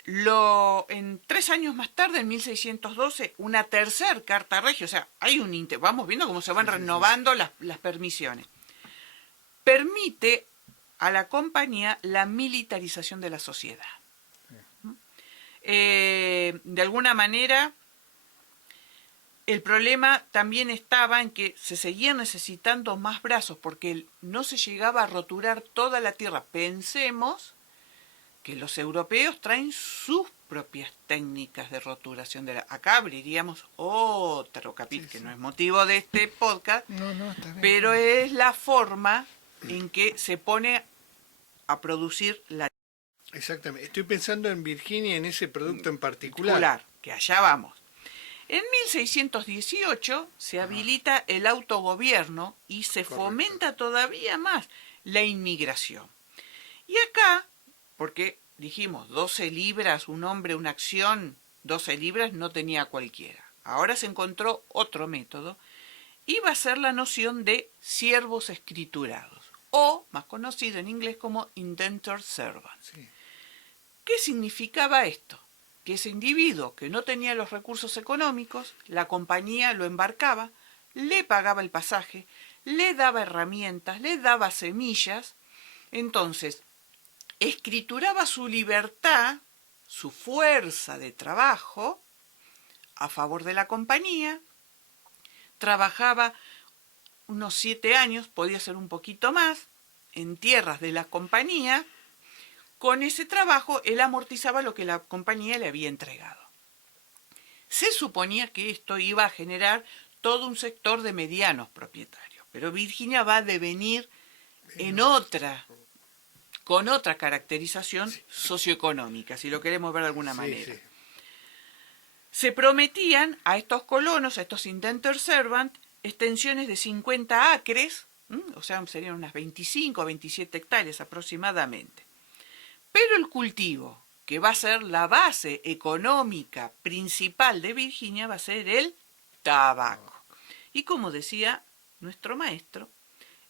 3 años más tarde, en 1612, una tercer carta regia, o sea, vamos viendo cómo se van renovando las permisiones, permite a la compañía la militarización de la sociedad. De alguna manera, el problema también estaba en que se seguían necesitando más brazos porque no se llegaba a roturar toda la tierra. Pensemos que los europeos traen sus propias técnicas de roturación de acá abriríamos otro capítulo, que no es motivo de este podcast, No, está bien, pero es la forma en que se pone a producir la Exactamente. Estoy pensando en Virginia, en ese producto en particular. que allá vamos. En 1618 se habilita el autogobierno y se fomenta todavía más la inmigración. Y acá, porque dijimos 12 libras, un hombre, una acción, 12 libras no tenía cualquiera. Ahora se encontró otro método y va a ser la noción de siervos escriturados, o más conocido en inglés como indentured servants. Sí. ¿Qué significaba esto? Que ese individuo que no tenía los recursos económicos, la compañía lo embarcaba, le pagaba el pasaje, le daba herramientas, le daba semillas, entonces escrituraba su libertad, su fuerza de trabajo a favor de la compañía, trabajaba unos 7 años, podía ser un poquito más, en tierras de la compañía. Con ese trabajo él amortizaba lo que la compañía le había entregado. Se suponía que esto iba a generar todo un sector de medianos propietarios, pero Virginia va a devenir con otra caracterización socioeconómica, si lo queremos ver de alguna manera. Sí. Se prometían a estos colonos, a estos indentured servants, extensiones de 50 acres, o sea, serían unas 25 o 27 hectáreas aproximadamente. Pero el cultivo, que va a ser la base económica principal de Virginia, va a ser el tabaco. Y como decía nuestro maestro,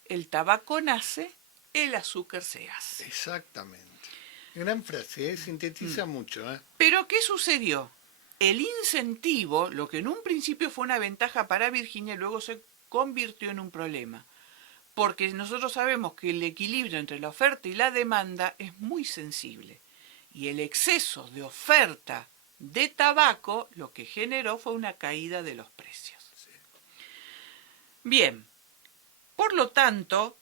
el tabaco nace, el azúcar se hace. Exactamente. Gran frase, sintetiza mucho. Pero ¿qué sucedió? El incentivo, lo que en un principio fue una ventaja para Virginia, luego se convirtió en un problema. Porque nosotros sabemos que el equilibrio entre la oferta y la demanda es muy sensible. Y el exceso de oferta de tabaco lo que generó fue una caída de los precios. Sí. Bien, por lo tanto,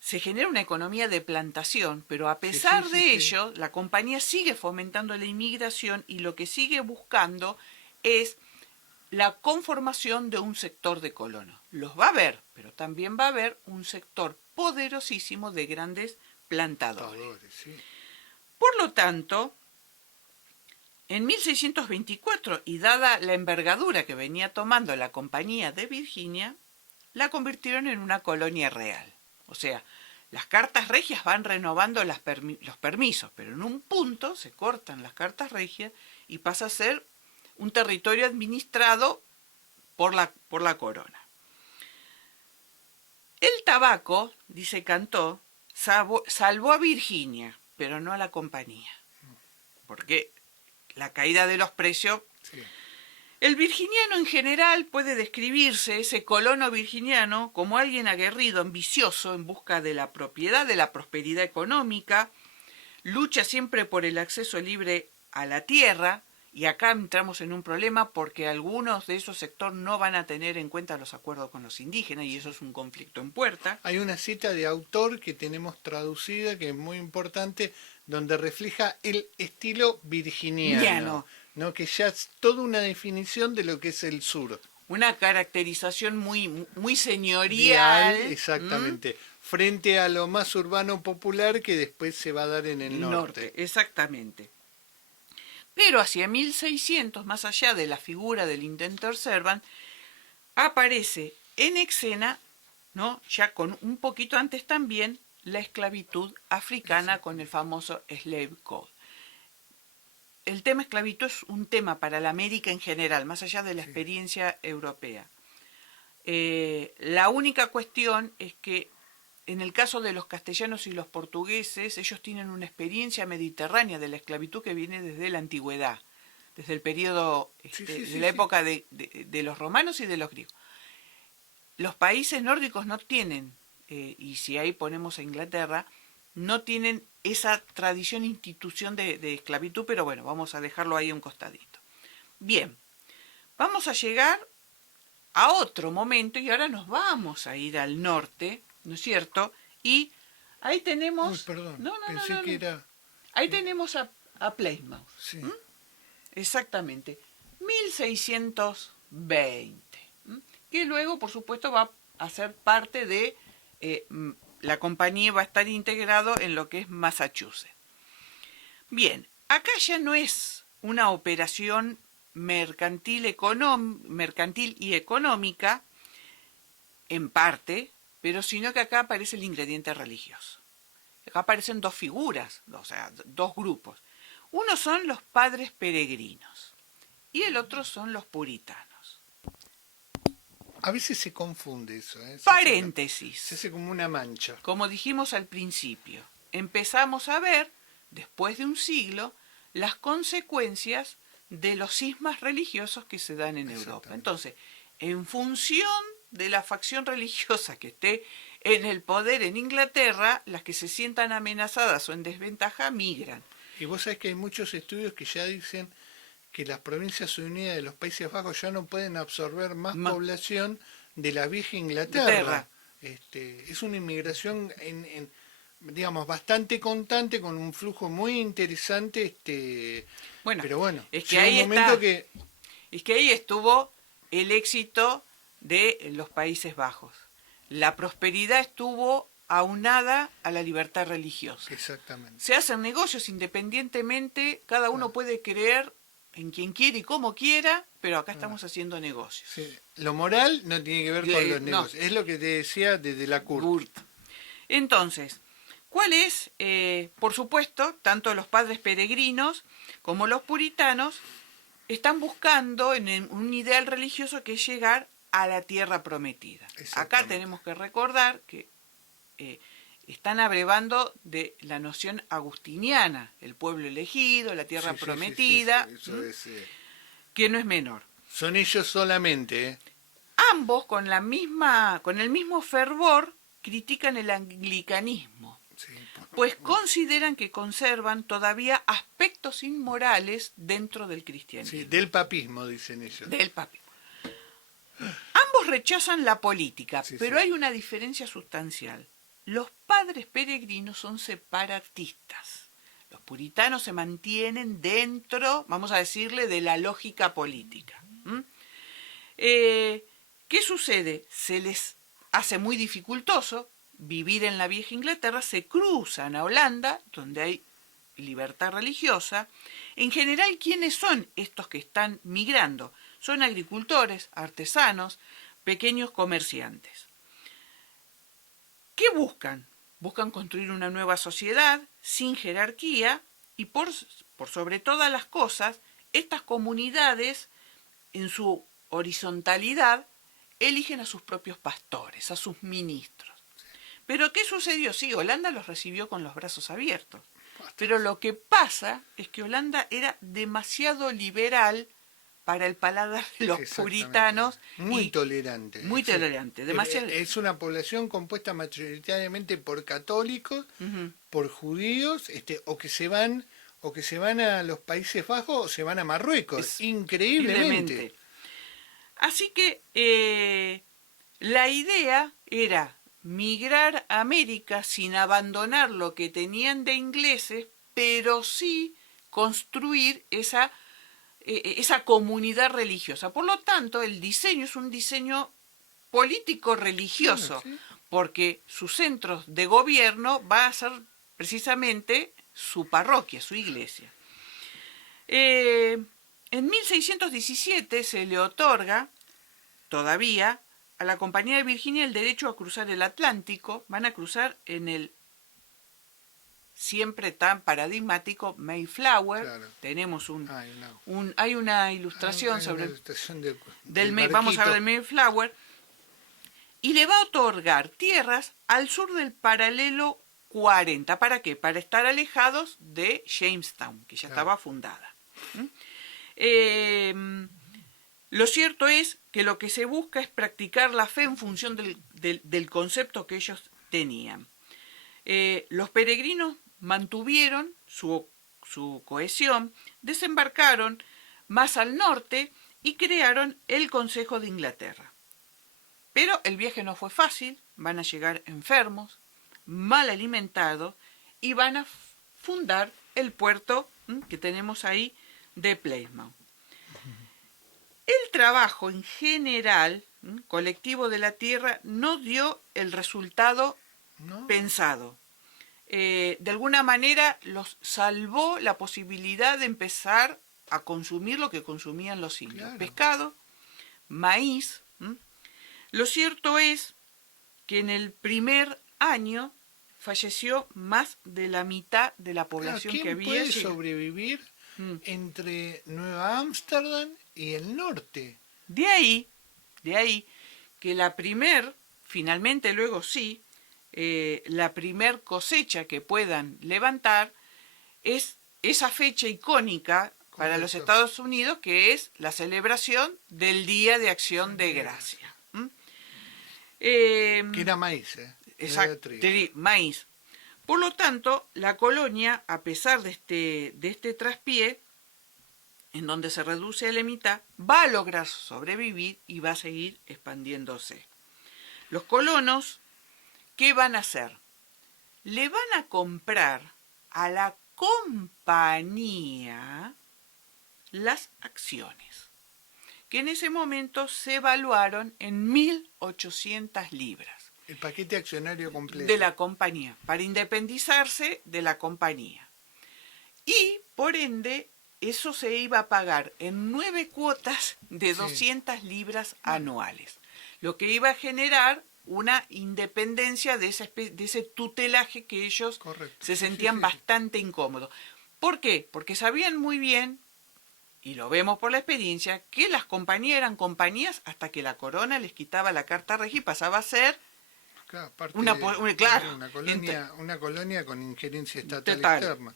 se genera una economía de plantación, pero a pesar de ello, la compañía sigue fomentando la inmigración y lo que sigue buscando es la conformación de un sector de colonos. Los va a haber, pero también va a haber un sector poderosísimo de grandes plantadores. Sí. Por lo tanto, en 1624, y dada la envergadura que venía tomando la compañía de Virginia, la convirtieron en una colonia real. O sea, las cartas regias van renovando los permisos, pero en un punto se cortan las cartas regias y pasa a ser un territorio administrado por la corona. El tabaco, dice Cantó, salvó a Virginia, pero no a la compañía, porque la caída de los precios. Sí. El virginiano en general puede describirse, ese colono virginiano, como alguien aguerrido, ambicioso, en busca de la propiedad, de la prosperidad económica, lucha siempre por el acceso libre a la tierra Y acá entramos en un problema porque algunos de esos sectores no van a tener en cuenta los acuerdos con los indígenas y eso es un conflicto en puerta. Hay una cita de autor que tenemos traducida que es muy importante, donde refleja el estilo virginiano, ¿no? Que ya es toda una definición de lo que es el sur. Una caracterización muy señorial. Exactamente. Frente a lo más urbano popular que después se va a dar en el norte. Exactamente. Pero hacia 1600, más allá de la figura del Intendantenservant, aparece en escena, ¿no? Ya con un poquito antes también, la esclavitud africana con el famoso Slave Code. El tema esclavitud es un tema para la América en general, más allá de la experiencia europea. La única cuestión es que en el caso de los castellanos y los portugueses, ellos tienen una experiencia mediterránea de la esclavitud que viene desde la antigüedad, desde el periodo de la época de los romanos y de los griegos. Los países nórdicos no tienen, y si ahí ponemos a Inglaterra, no tienen esa tradición, institución de esclavitud, pero bueno, vamos a dejarlo ahí a un costadito. Bien, vamos a llegar a otro momento y ahora nos vamos a ir al norte, ¿no es cierto? Y ahí tenemos... Uy, perdón, pensé que era... Ahí tenemos a Plymouth. Sí. Exactamente. 1620. Que luego, por supuesto, va a ser parte de... la compañía va a estar integrado en lo que es Massachusetts. Bien, acá ya no es una operación mercantil y económica, en parte, pero sino que acá aparece el ingrediente religioso. Acá aparecen dos figuras, o sea, dos grupos. Uno son los padres peregrinos y el otro son los puritanos. A veces se confunde eso. Paréntesis. Se hace como una mancha. Como dijimos al principio, empezamos a ver, después de un siglo, las consecuencias de los cismas religiosos que se dan en Europa. Entonces, en función de la facción religiosa que esté en el poder en Inglaterra, las que se sientan amenazadas o en desventaja migran. Y vos sabés que hay muchos estudios que ya dicen que las provincias unidas de los Países Bajos ya no pueden absorber más población de la vieja Inglaterra. Es una inmigración digamos, bastante constante, con un flujo muy interesante. Bueno, pero bueno, es que ahí un momento es que ahí estuvo el éxito de los Países Bajos. La prosperidad estuvo aunada a la libertad religiosa. Exactamente. Se hacen negocios independientemente, cada uno puede creer en quien quiere y como quiera, pero acá estamos haciendo negocios. Sí. Lo moral no tiene que ver con los negocios. Es lo que te decía desde la Kurt. Entonces, ¿cuál es? Por supuesto, tanto los padres peregrinos como los puritanos están buscando en un ideal religioso que es llegar a la tierra prometida. Acá tenemos que recordar que están abrevando de la noción agustiniana, el pueblo elegido, la tierra prometida, que no es menor. Son ellos solamente. Ambos con el mismo fervor critican el anglicanismo, pues consideran que conservan todavía aspectos inmorales dentro del cristianismo. Sí, del papismo, dicen ellos. Del papismo. Ambos rechazan la política, pero hay una diferencia sustancial. Los padres peregrinos son separatistas. Los puritanos se mantienen dentro, vamos a decirle, de la lógica política. ¿Qué sucede? Se les hace muy dificultoso vivir en la vieja Inglaterra, se cruzan a Holanda, donde hay libertad religiosa. En general, ¿quiénes son estos que están migrando? Son agricultores, artesanos, pequeños comerciantes. ¿Qué buscan? Buscan construir una nueva sociedad sin jerarquía y por sobre todas las cosas, estas comunidades en su horizontalidad eligen a sus propios pastores, a sus ministros. ¿Pero qué sucedió? Sí, Holanda los recibió con los brazos abiertos. Pero lo que pasa es que Holanda era demasiado liberal para el paladar de los puritanos. Muy tolerante. Muy tolerante. Demasiado... Es una población compuesta mayoritariamente por católicos, por judíos, o que se van o que se van a los Países Bajos o se van a Marruecos, increíblemente. Así que la idea era migrar a América sin abandonar lo que tenían de ingleses, pero sí construir esa comunidad religiosa. Por lo tanto, el diseño es un diseño político-religioso, Bueno, sí. porque sus centros de gobierno va a ser precisamente su parroquia, su iglesia. En 1617 se le otorga todavía a la Compañía de Virginia el derecho a cruzar el Atlántico. Van a cruzar en el siempre tan paradigmático Mayflower. Claro. Tenemos hay una ilustración sobre del vamos a ver del Mayflower, y le va a otorgar tierras al sur del paralelo 40. ¿Para qué? Para estar alejados de Jamestown, que ya estaba fundada. Lo cierto es que lo que se busca es practicar la fe en función del concepto que ellos tenían. Los peregrinos mantuvieron su cohesión, desembarcaron más al norte y crearon el Consejo de Inglaterra. Pero el viaje no fue fácil, van a llegar enfermos, mal alimentados, y van a fundar el puerto que tenemos ahí de Plymouth. El trabajo en general, colectivo de la tierra, no dio el resultado pensado. De alguna manera los salvó la posibilidad de empezar a consumir lo que consumían los indios. Claro. Pescado, maíz. Lo cierto es que en el primer año falleció más de la mitad de la población que había. ¿Quién puede sobrevivir entre Nueva Ámsterdam y el norte? De ahí que finalmente luego sí, la primer cosecha que puedan levantar es esa fecha icónica para los Estados Unidos, que es la celebración del Día de Acción de Gracia. Que era maíz, Exacto, maíz. Por lo tanto, la colonia, a pesar de este traspié, en donde se reduce a la mitad, va a lograr sobrevivir y va a seguir expandiéndose. Los colonos, ¿qué van a hacer? Le van a comprar a la compañía las acciones, que en ese momento se evaluaron en 1.800 libras. El paquete accionario completo. De la compañía, para independizarse de la compañía. Y, por ende, eso se iba a pagar en 9 cuotas de 200 libras anuales, lo que iba a generar una independencia de ese tutelaje que ellos se sentían bastante incómodos. ¿Por qué? Porque sabían muy bien, y lo vemos por la experiencia, que las compañías eran compañías hasta que la corona les quitaba la carta regia y pasaba a ser una colonia con injerencia estatal externa.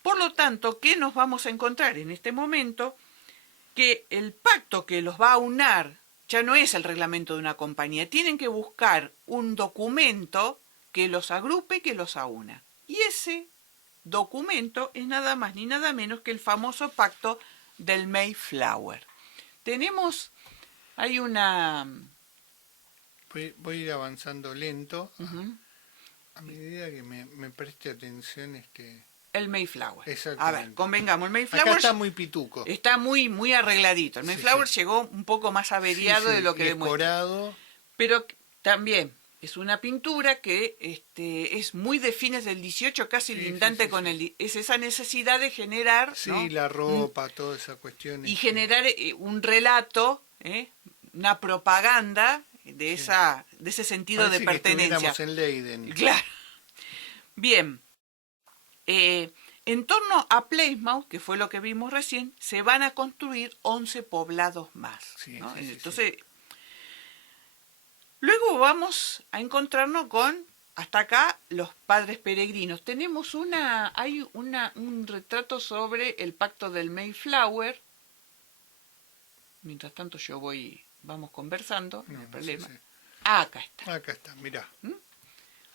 Por lo tanto, ¿qué nos vamos a encontrar en este momento? Que el pacto que los va a unar ya no es el reglamento de una compañía. Tienen que buscar un documento que los agrupe y que los aúna. Y ese documento es nada más ni nada menos que el famoso pacto del Mayflower. Hay una... Voy a ir avanzando lento a medida que me preste atención el Mayflower. Exactamente. A ver, convengamos, el Mayflower acá está muy pituco. Está muy arregladito. El Mayflower llegó un poco más averiado de lo que demuestra. Pero también es una pintura que es muy de fines del 18, casi lindante con es esa necesidad de generar... Sí, la ropa, toda esa cuestión. Y generar un relato, una propaganda de ese sentido de pertenencia. Que estuviéramos en Leiden. Claro. Bien. En torno a Plymouth, que fue lo que vimos recién, se van a construir 11 poblados más. Entonces, luego vamos a encontrarnos con, hasta acá, los padres peregrinos. Tenemos un retrato sobre el pacto del Mayflower. Mientras tanto vamos conversando, no hay problema. Acá está. Acá está, mirá.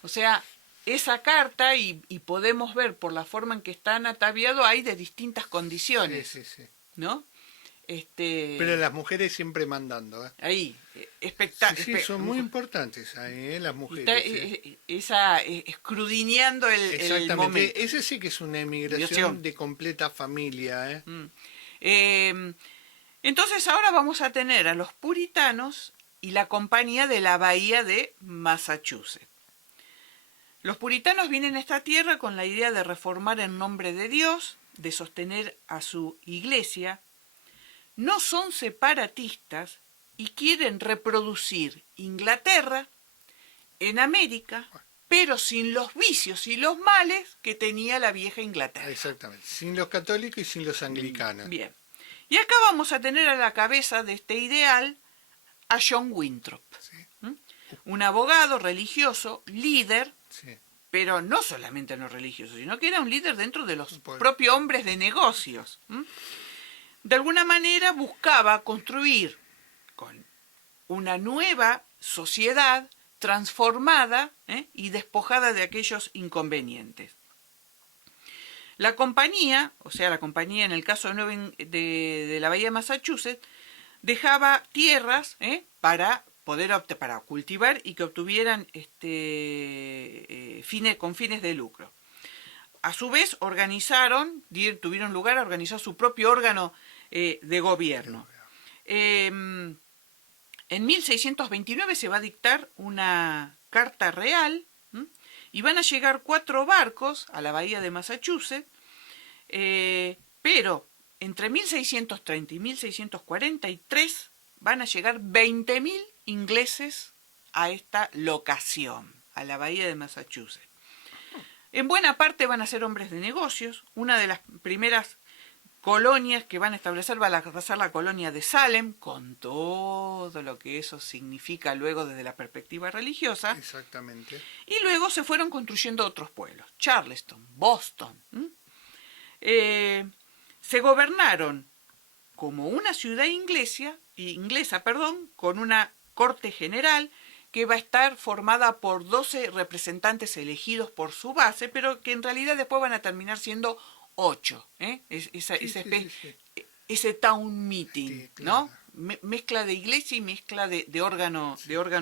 O sea, esa carta y podemos ver por la forma en que están ataviados, hay de distintas condiciones, Sí. ¿no? Pero las mujeres siempre mandando. Ahí, Sí, son muy importantes ahí, las mujeres. Está escrudineando el Exactamente. momento. Ese sí que es una emigración de completa familia. Entonces ahora vamos a tener a los puritanos y la compañía de la bahía de Massachusetts. Los puritanos vienen a esta tierra con la idea de reformar en nombre de Dios, de sostener a su iglesia. No son separatistas y quieren reproducir Inglaterra en América, pero sin los vicios y los males que tenía la vieja Inglaterra. Exactamente, sin los católicos y sin los anglicanos. Bien. Y acá vamos a tener a la cabeza de este ideal a John Winthrop, un abogado religioso, líder, pero no solamente no religioso, sino que era un líder dentro de los propios hombres de negocios. De alguna manera buscaba construir con una nueva sociedad transformada y despojada de aquellos inconvenientes. La compañía, o sea, la compañía en el caso de la bahía de Massachusetts, dejaba tierras para poder para cultivar y que obtuvieran con fines de lucro. A su vez tuvieron lugar a organizar su propio órgano de gobierno. En 1629 se va a dictar una carta real y van a llegar 4 barcos a la bahía de Massachusetts, pero entre 1630 y 1643 van a llegar 20.000 ingleses a esta locación, a la bahía de Massachusetts. En buena parte van a ser hombres de negocios. Una de las primeras colonias que van a establecer va a ser la colonia de Salem, con todo lo que eso significa luego desde la perspectiva religiosa. Exactamente. Y luego se fueron construyendo otros pueblos, Charleston, Boston. Se gobernaron como una ciudad inglesa, con una corte general que va a estar formada por 12 representantes elegidos por su base, pero que en realidad después van a terminar siendo 8. Ese town meeting, Sí, claro. ¿no? Mezcla de iglesia y mezcla de órgano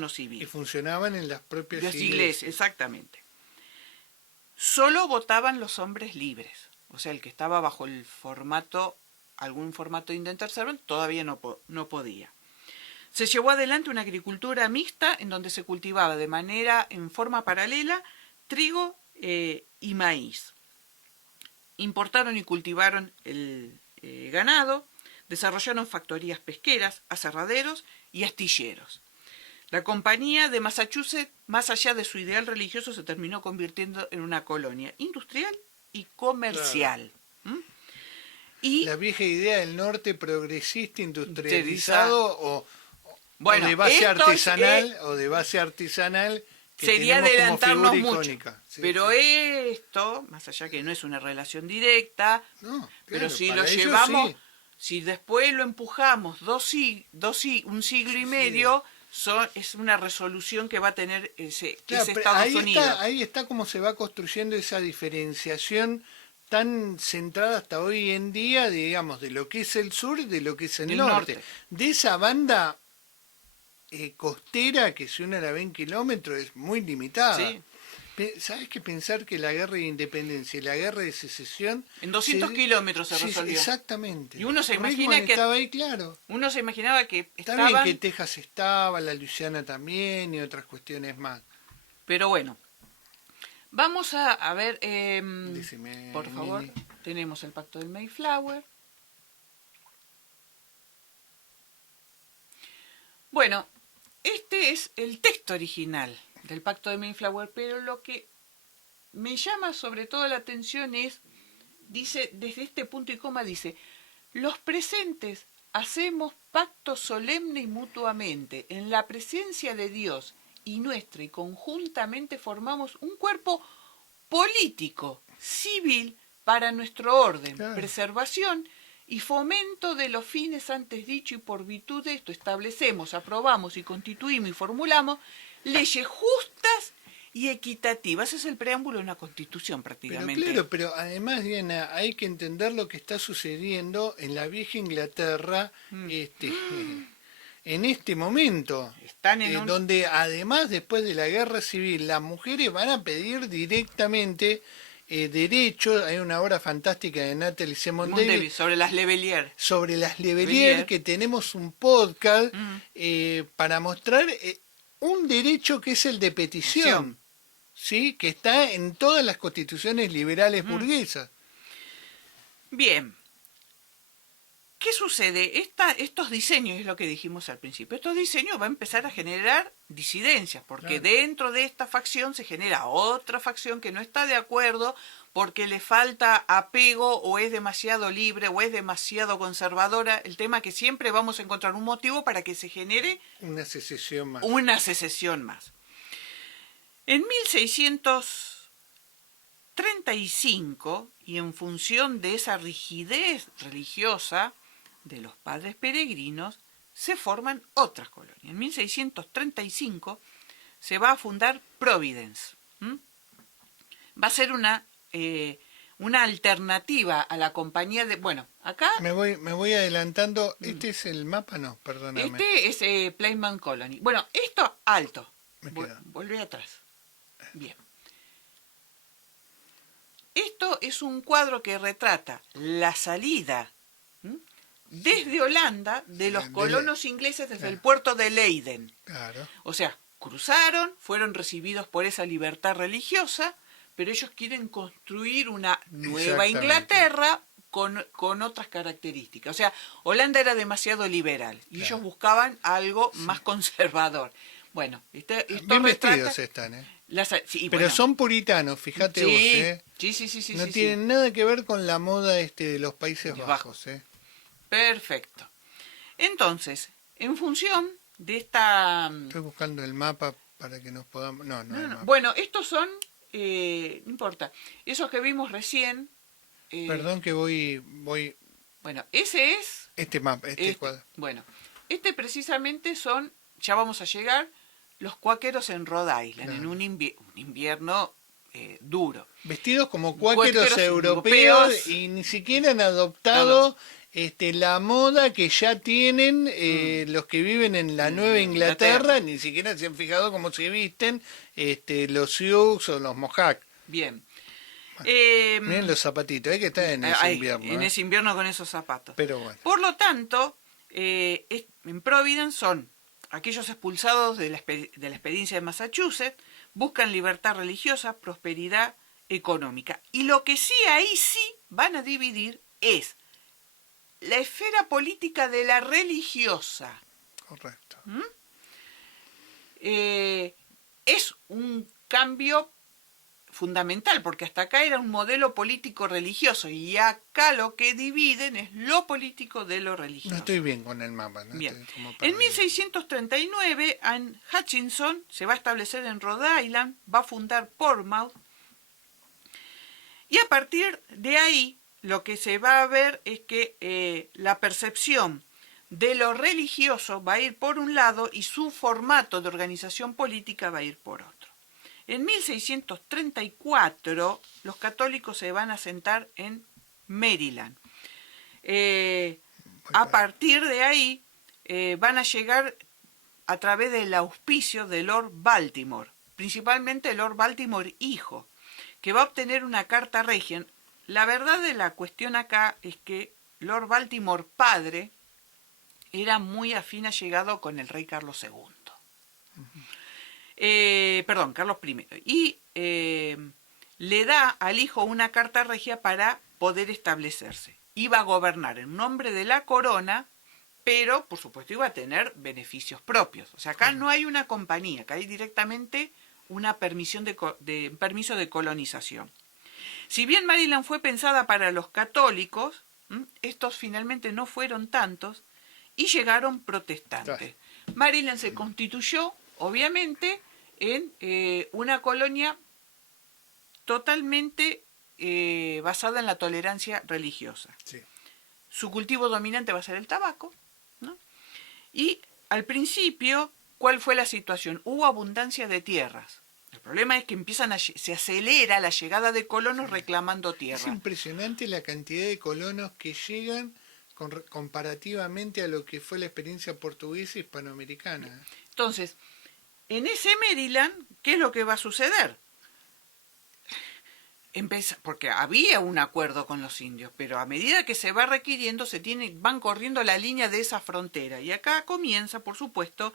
civil. Y funcionaban en las propias Las iglesias. iglesias, exactamente. Solo votaban los hombres libres. O sea, el que estaba bajo algún formato de indentercerment, todavía no podía. Se llevó adelante una agricultura mixta en donde se cultivaba en forma paralela, trigo y maíz. Importaron y cultivaron el ganado, desarrollaron factorías pesqueras, aserraderos y astilleros. La compañía de Massachusetts, más allá de su ideal religioso, se terminó convirtiendo en una colonia industrial y comercial. Claro. Y la vieja idea del norte progresista, industrializado o de base artesanal, que sería tenemos como adelantarnos figura mucho. icónica. Sí, pero sí. esto, más allá que no es una relación directa, No, pero claro, si para lo ellos llevamos, sí. si después lo empujamos un siglo y medio, es una resolución que va a tener ese Estados Unidos. Ahí está cómo se va construyendo esa diferenciación tan centrada hasta hoy en día, digamos, de lo que es el sur y de lo que es el norte. De esa banda costera que si uno la ve en kilómetros es muy limitada. Sí. ¿Sabes que pensar que la guerra de independencia y la guerra de secesión... En 200 kilómetros se resolvió. Exactamente. Y uno se imagina que... estaba ahí, claro. Uno se imaginaba que Está bien que Texas estaba, la Luisiana también y otras cuestiones más. Pero bueno, vamos a ver, Decime, por favor, Nini. tenemos el Pacto del Mayflower. Bueno, este es el texto original del Pacto de Mayflower, pero lo que me llama sobre todo la atención dice, desde este punto y coma dice, los presentes hacemos pacto solemne y mutuamente en la presencia de Dios y nuestra y conjuntamente formamos un cuerpo político, civil, para nuestro orden, Claro. preservación y fomento de los fines antes dicho y por virtud de esto establecemos, aprobamos y constituimos y formulamos leyes justas y equitativa. Ese es el preámbulo de una constitución prácticamente. Pero además, Diana, hay que entender lo que está sucediendo en la vieja Inglaterra en este momento. Están en donde además, después de la guerra civil, las mujeres van a pedir directamente derechos. Hay una obra fantástica de Natalie Simone Davis sobre las Levelier. Sobre las Levelier, que tenemos un podcast para mostrar un derecho que es el de petición, ¿sí? Que está en todas las constituciones liberales burguesas. Bien. ¿Qué sucede? Estos diseños, es lo que dijimos al principio, estos diseños van a empezar a generar disidencias, porque dentro de esta facción se genera otra facción que no está de acuerdo porque le falta apego o es demasiado libre o es demasiado conservadora. El tema que siempre vamos a encontrar un motivo para que se genere una secesión más. En 1635, y en función de esa rigidez religiosa de los padres peregrinos, se forman otras colonias. En 1635 se va a fundar Providence. Va a ser una alternativa a la compañía de... Bueno, acá... Me voy adelantando. ¿Este es el mapa? No, perdóname. Este es Plymouth Colony. Bueno, esto alto. Volví atrás. Bien. Esto es un cuadro que retrata la salida desde Holanda de los colonos ingleses desde el puerto de Leiden. Claro. O sea, cruzaron, fueron recibidos por esa libertad religiosa, pero ellos quieren construir una nueva Inglaterra con otras características. O sea, Holanda era demasiado liberal y ellos buscaban algo más conservador. Bueno, esto bien vestidos están, pero son puritanos, fíjate vos, Sí. No tienen nada que ver con la moda de los Países Bajos, Perfecto. Entonces, en función de esta... Estoy buscando el mapa para que nos podamos... No. Bueno, estos son, no importa, esos que vimos recién... Perdón que voy... Bueno, ese es... Este mapa, cuadro. Bueno, precisamente son, ya vamos a llegar, los cuáqueros en Rhode Island, en un invierno duro. Vestidos como cuáqueros europeos y ni siquiera han adoptado la moda que ya tienen los que viven en la Nueva Inglaterra, ni siquiera se han fijado cómo se visten los Sioux o los Mohawk. Bien. Miren los zapatitos, hay que estar en ese invierno. En ese invierno con esos zapatos. Pero bueno. Por lo tanto, en Providence son aquellos expulsados de la experiencia de Massachusetts, buscan libertad religiosa, prosperidad económica. Y lo que sí ahí sí van a dividir es la esfera política de la religiosa. Correcto. Es un cambio fundamental, porque hasta acá era un modelo político religioso y acá lo que dividen es lo político de lo religioso. No estoy bien con el mapa. ¿No? Bien. En 1639, Anne Hutchinson se va a establecer en Rhode Island, va a fundar Portsmouth, y a partir de ahí lo que se va a ver es que la percepción de lo religioso va a ir por un lado y su formato de organización política va a ir por otro. En 1634 los católicos se van a asentar en Maryland. A partir de ahí van a llegar a través del auspicio de Lord Baltimore, principalmente Lord Baltimore hijo, que va a obtener una carta regia. La verdad de la cuestión acá es que Lord Baltimore padre era muy afín allegado con el rey Carlos II. Carlos I. Y le da al hijo una carta regia para poder establecerse. Iba a gobernar en nombre de la corona, pero por supuesto iba a tener beneficios propios. O sea, acá no hay una compañía, acá hay directamente una permiso de colonización. Si bien Maryland fue pensada para los católicos, estos finalmente no fueron tantos y llegaron protestantes. Maryland se constituyó, obviamente, en una colonia totalmente basada en la tolerancia religiosa. Sí. Su cultivo dominante va a ser el tabaco, ¿no? Y al principio, ¿cuál fue la situación? Hubo abundancia de tierras. El problema es que se acelera la llegada de colonos reclamando Es tierra. impresionante la cantidad de colonos que llegan comparativamente a lo que fue la experiencia portuguesa e hispanoamericana. Entonces, en ese Maryland, ¿qué es lo que va a suceder? Porque había un acuerdo con los indios, pero a medida que se va requiriendo, van corriendo la línea de esa frontera. Y acá comienza, por supuesto,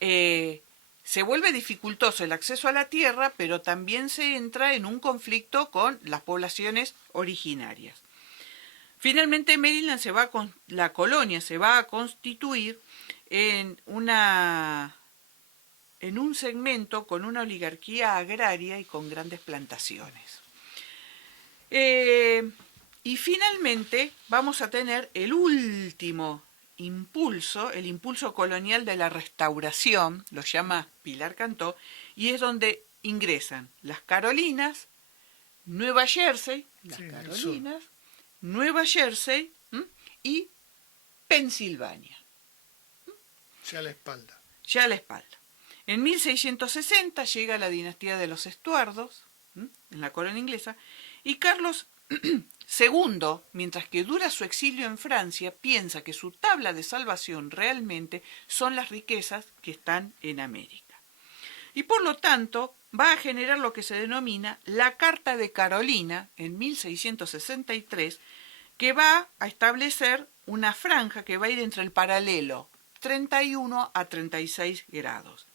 se vuelve dificultoso el acceso a la tierra, pero también se entra en un conflicto con las poblaciones originarias. Finalmente, Maryland la colonia se va a constituir en un segmento con una oligarquía agraria y con grandes plantaciones. Y finalmente vamos a tener el último impulso, el impulso colonial de la restauración, lo llama Pilar Cantó, y es donde ingresan las Carolinas, Nueva Jersey, Nueva Jersey y Pensilvania. Ya a la espalda. Ya a la espalda. En 1660 llega la dinastía de los Estuardos, en la corona inglesa, y Carlos II, mientras que dura su exilio en Francia, piensa que su tabla de salvación realmente son las riquezas que están en América. Y por lo tanto va a generar lo que se denomina la Carta de Carolina en 1663, que va a establecer una franja que va a ir entre el paralelo 31 a 36 grados.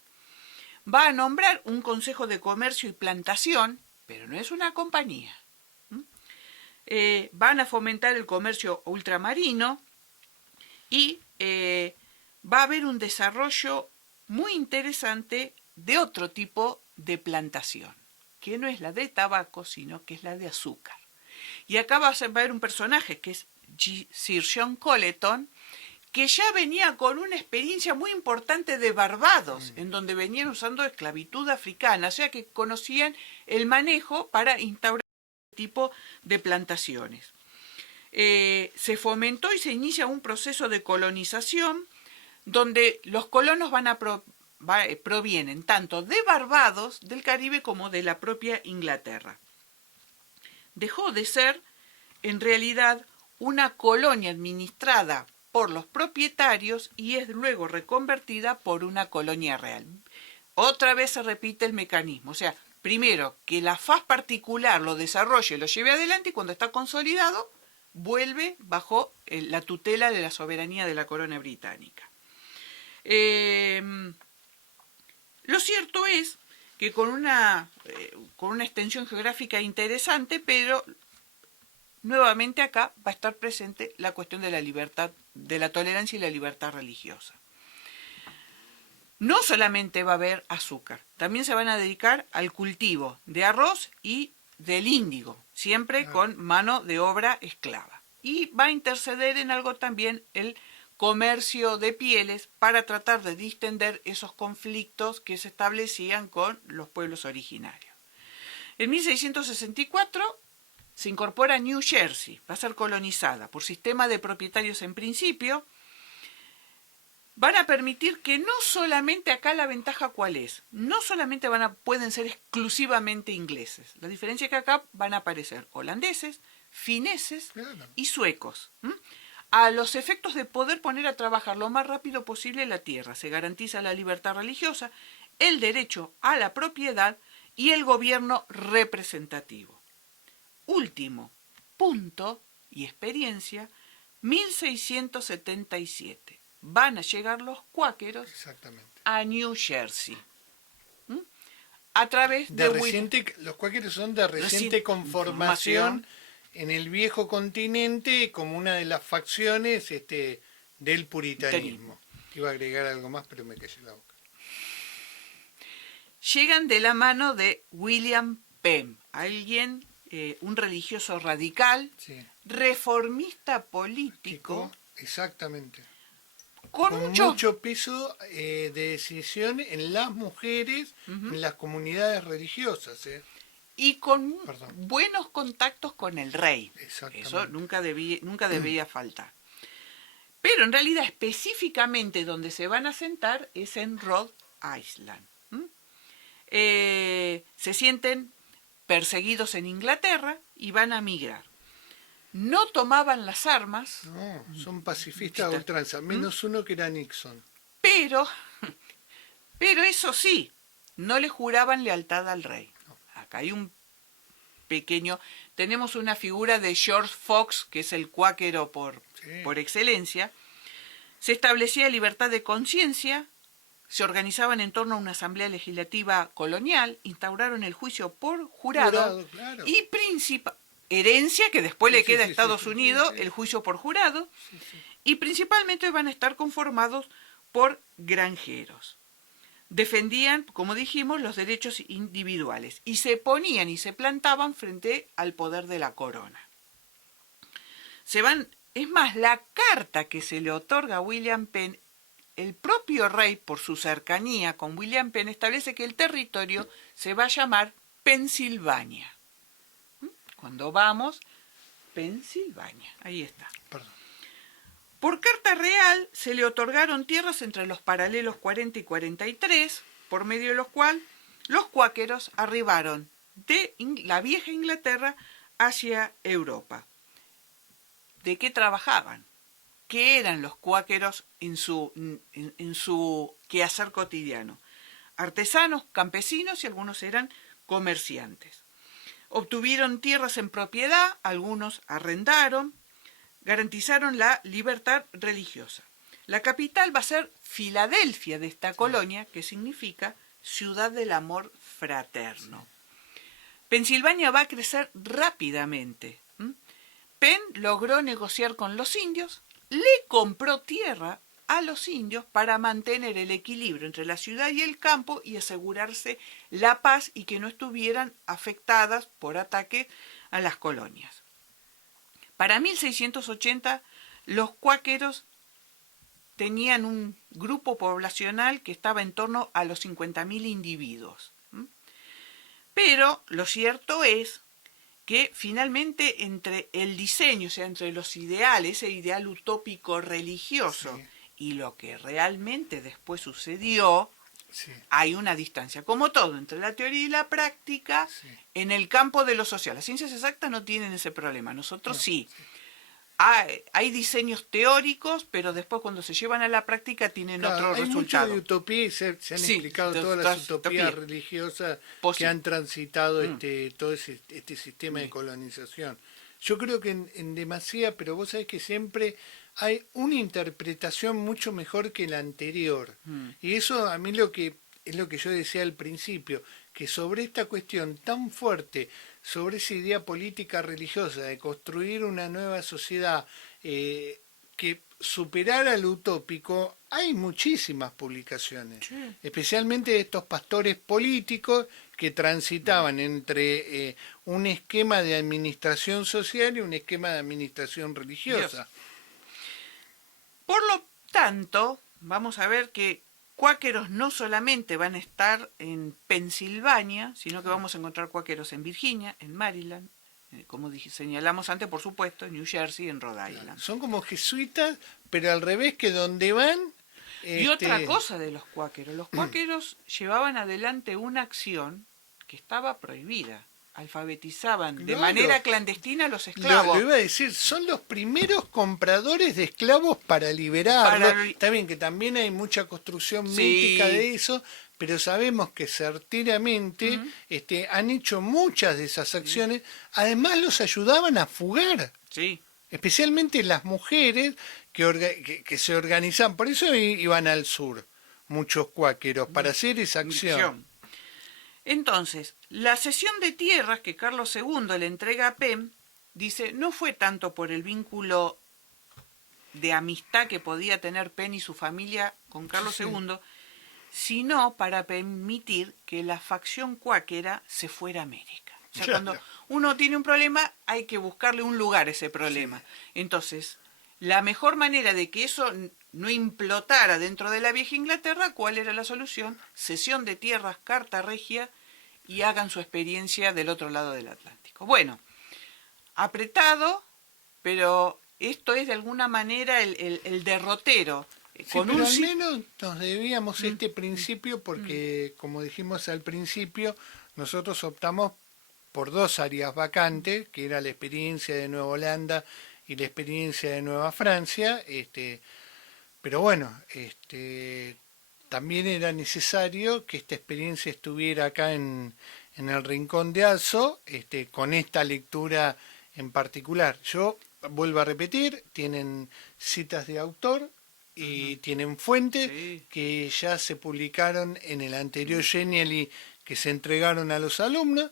Va a nombrar un Consejo de Comercio y Plantación, pero no es una compañía. Van a fomentar el comercio ultramarino y va a haber un desarrollo muy interesante de otro tipo de plantación, que no es la de tabaco, sino que es la de azúcar. Y acá va a haber un personaje que es Sir John Colleton, que ya venía con una experiencia muy importante de Barbados, en donde venían usando esclavitud africana, o sea que conocían el manejo para instaurar este tipo de plantaciones. Se fomentó y se inicia un proceso de colonización donde los colonos provienen tanto de Barbados, del Caribe, como de la propia Inglaterra. Dejó de ser, en realidad, una colonia administrada por los propietarios y es luego reconvertida por una colonia real. Otra vez se repite el mecanismo, o sea, primero que la faz particular lo desarrolle, lo lleve adelante y cuando está consolidado vuelve bajo la tutela de la soberanía de la corona británica. Lo cierto es que con una extensión geográfica interesante, pero nuevamente acá va a estar presente la cuestión de la libertad, de la tolerancia y la libertad religiosa. No solamente va a haber azúcar, también se van a dedicar al cultivo de arroz y del índigo, siempre con mano de obra esclava. Y va a interceder en algo también el comercio de pieles para tratar de distender esos conflictos que se establecían con los pueblos originarios. En 1664 se incorpora New Jersey, va a ser colonizada por sistema de propietarios en principio. Van a permitir que no solamente acá la ventaja cuál es, no solamente pueden ser exclusivamente ingleses, la diferencia es que acá van a aparecer holandeses, fineses y suecos, a los efectos de poder poner a trabajar lo más rápido posible la tierra. Se garantiza la libertad religiosa, el derecho a la propiedad y el gobierno representativo. Último punto y experiencia, 1677. Van a llegar los cuáqueros a New Jersey. A través los cuáqueros son de reciente conformación en el viejo continente como una de las facciones del puritanismo. Iba a agregar algo más, pero me callé la boca. Llegan de la mano de William Penn, alguien, un religioso radical, reformista político. Exactamente. Con mucho peso de decisión en las mujeres, en las comunidades religiosas. Y con buenos contactos con el rey. Eso nunca debía faltar. Pero en realidad específicamente donde se van a sentar es en Rhode Island. se sienten perseguidos en Inglaterra y van a migrar. No tomaban las armas. No, son pacifistas a ultranza, menos uno que era Nixon. Pero eso sí, no le juraban lealtad al rey. Acá hay un pequeño... Tenemos una figura de George Fox, que es el cuáquero por excelencia. Se establecía libertad de conciencia, se organizaban en torno a una asamblea legislativa colonial, instauraron el juicio por jurado, claro. Y herencia que después le queda a Estados Unidos, sí. el juicio por jurado, Sí. y principalmente van a estar conformados por granjeros. Defendían, como dijimos, los derechos individuales y se ponían y se plantaban frente al poder de la corona. Es más, la carta que se le otorga a William Penn, el propio rey, por su cercanía con William Penn, establece que el territorio se va a llamar Pensilvania. Cuando vamos, Pensilvania, ahí está. Perdón. Por carta real se le otorgaron tierras entre los paralelos 40 y 43, por medio de los cuales los cuáqueros arribaron de la vieja Inglaterra hacia Europa. ¿De qué trabajaban? ¿Qué eran los cuáqueros en su quehacer cotidiano? Artesanos, campesinos y algunos eran comerciantes. Obtuvieron tierras en propiedad, algunos arrendaron, garantizaron la libertad religiosa. La capital va a ser Filadelfia de esta colonia, que significa ciudad del amor fraterno. Pensilvania va a crecer rápidamente. Penn logró negociar con los indios, le compró tierra a los indios para mantener el equilibrio entre la ciudad y el campo y asegurarse la paz y que no estuvieran afectadas por ataque a las colonias. Para 1680, los cuáqueros tenían un grupo poblacional que estaba en torno a los 50.000 individuos. Pero lo cierto es que finalmente entre el diseño, o sea, entre los ideales, ese ideal utópico religioso, y lo que realmente después sucedió, hay una distancia. Como todo, entre la teoría y la práctica, en el campo de lo social. Las ciencias exactas no tienen ese problema, nosotros sí. Hay diseños teóricos, pero después cuando se llevan a la práctica tienen otro resultado. Hay mucho de utopía y se han explicado todas las utopías religiosas que han transitado todo este sistema de colonización. Yo creo que en demasía, pero vos sabés que siempre hay una interpretación mucho mejor que la anterior. Y eso a mí es lo que yo decía al principio, que sobre esta cuestión tan fuerte, sobre esa idea política religiosa de construir una nueva sociedad que superara lo utópico, hay muchísimas publicaciones, especialmente de estos pastores políticos que transitaban entre un esquema de administración social y un esquema de administración religiosa. Por lo tanto, vamos a ver que cuáqueros no solamente van a estar en Pensilvania, sino que vamos a encontrar cuáqueros en Virginia, en Maryland, como señalamos antes, por supuesto, en New Jersey, en Rhode Island. Claro, son como jesuitas, pero al revés, que donde van... Y otra cosa de los cuáqueros llevaban adelante una acción que estaba prohibida. Alfabetizaban de manera clandestina a los esclavos. Lo iba a decir, son los primeros compradores de esclavos para liberarlos. Está bien que también hay mucha construcción mítica de eso, pero sabemos que certeramente han hecho muchas de esas acciones. Además los ayudaban a fugar. Especialmente las mujeres que se organizaban. Por eso iban al sur muchos cuáqueros, para hacer esa acción. Entonces, la cesión de tierras que Carlos II le entrega a Penn, dice, no fue tanto por el vínculo de amistad que podía tener Penn y su familia con Carlos II, sino para permitir que la facción cuáquera se fuera a América. O sea, cuando uno tiene un problema, hay que buscarle un lugar a ese problema. Entonces, la mejor manera de que eso no implotara dentro de la vieja Inglaterra, ¿cuál era la solución? Cesión de tierras, carta regia, y hagan su experiencia del otro lado del Atlántico. Bueno, apretado, pero esto es de alguna manera el derrotero Sí, con pero un al sí- menos nos debíamos este principio porque, como dijimos al principio, nosotros optamos por dos áreas vacantes, que era la experiencia de Nueva Holanda y la experiencia de Nueva Francia, pero bueno, también era necesario que esta experiencia estuviera acá en el Rincón de Azo, con esta lectura en particular. Yo vuelvo a repetir, tienen citas de autor y tienen fuentes Sí. que ya se publicaron en el anterior Genially que se entregaron a los alumnos.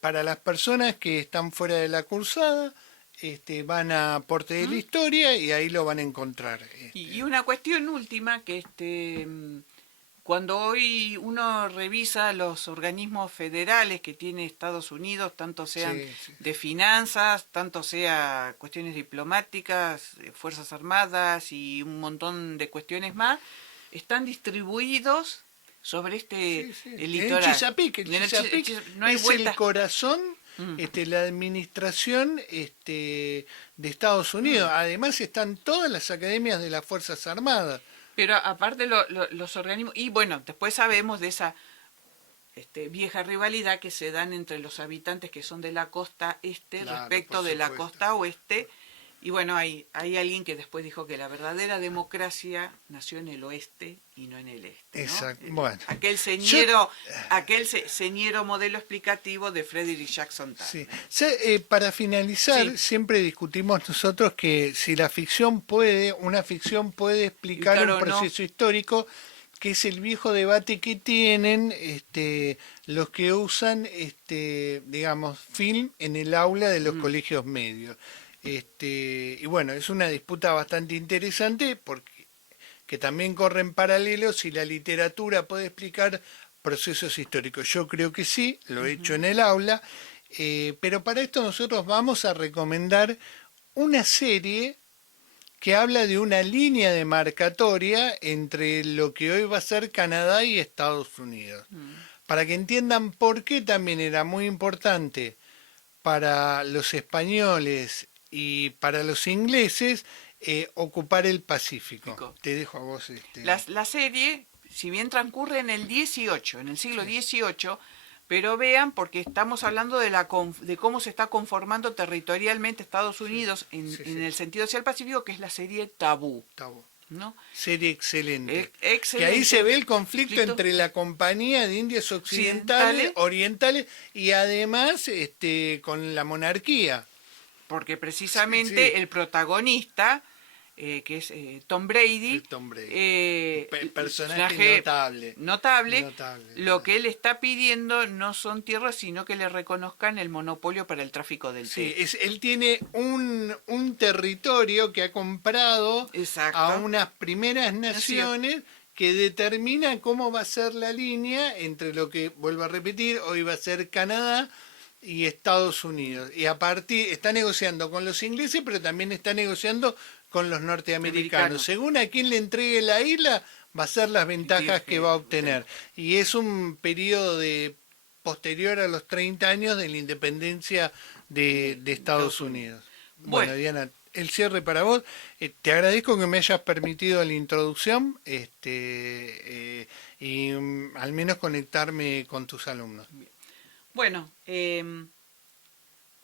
Para las personas que están fuera de la cursada, van a Porte de la Historia y ahí lo van a encontrar. Y una cuestión última, que cuando hoy uno revisa los organismos federales que tiene Estados Unidos, tanto sean Sí, sí. de finanzas, tanto sea cuestiones diplomáticas, Fuerzas Armadas y un montón de cuestiones más, están distribuidos sobre Sí, sí. el En litoral. Chesapeake, En el Chesapeake no hay es vuelta. el corazón, la administración de Estados Unidos. Además están todas las academias de las Fuerzas Armadas. Pero aparte los organismos, y bueno, después sabemos de esa vieja rivalidad que se dan entre los habitantes que son de la costa este Claro, respecto por de la supuesto. costa oeste. Y bueno, hay alguien que después dijo que la verdadera democracia nació en el oeste y no en el este, ¿no? Exacto. Bueno. Aquel señero modelo explicativo de Frederick Jackson Turner. Sí. Para finalizar, Sí. siempre discutimos nosotros que si una ficción puede explicar Claro, un no. proceso histórico, que es el viejo debate que tienen los que usan, digamos, film en el aula de los colegios medios. Y bueno, es una disputa bastante interesante porque que también corren paralelos si la literatura puede explicar procesos históricos. Yo creo que sí, lo he hecho en el aula, pero para esto nosotros vamos a recomendar una serie que habla de una línea demarcatoria entre lo que hoy va a ser Canadá y Estados Unidos. Para que entiendan por qué también era muy importante para los españoles y para los ingleses ocupar el Pacífico. Te dejo a vos. La serie, si bien transcurre en el 18, en el siglo XVIII, pero vean, porque estamos hablando de cómo se está conformando territorialmente Estados Unidos en el sentido hacia el Pacífico, que es la serie Tabú. ¿No? Serie excelente. Excelente. Que ahí se ve el conflicto entre la Compañía de Indias Occidentales, Orientales y además con la monarquía. Porque precisamente el protagonista, que es Tom Brady, personaje notable. Lo que él está pidiendo no son tierras, sino que le reconozcan el monopolio para el tráfico del té. Él tiene un territorio que ha comprado a unas primeras naciones que determina cómo va a ser la línea entre lo que, vuelvo a repetir, hoy va a ser Canadá y Estados Unidos. Y está negociando con los ingleses, pero también está negociando con los norteamericanos. Según a quién le entregue la isla, va a ser las ventajas que va a obtener. Y es un periodo posterior a los 30 años de la independencia de Estados Unidos. Bueno, Diana, el cierre para vos. Te agradezco que me hayas permitido la introducción y al menos conectarme con tus alumnos. Bueno,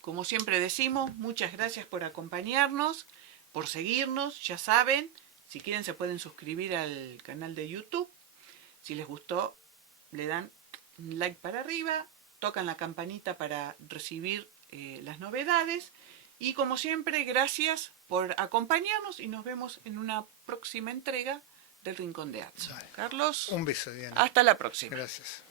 como siempre decimos, muchas gracias por acompañarnos, por seguirnos. Ya saben, si quieren se pueden suscribir al canal de YouTube. Si les gustó, le dan un like para arriba, tocan la campanita para recibir las novedades. Y como siempre, gracias por acompañarnos y nos vemos en una próxima entrega del Rincón de Atzo. Carlos. Un beso, Diana. Hasta la próxima. Gracias.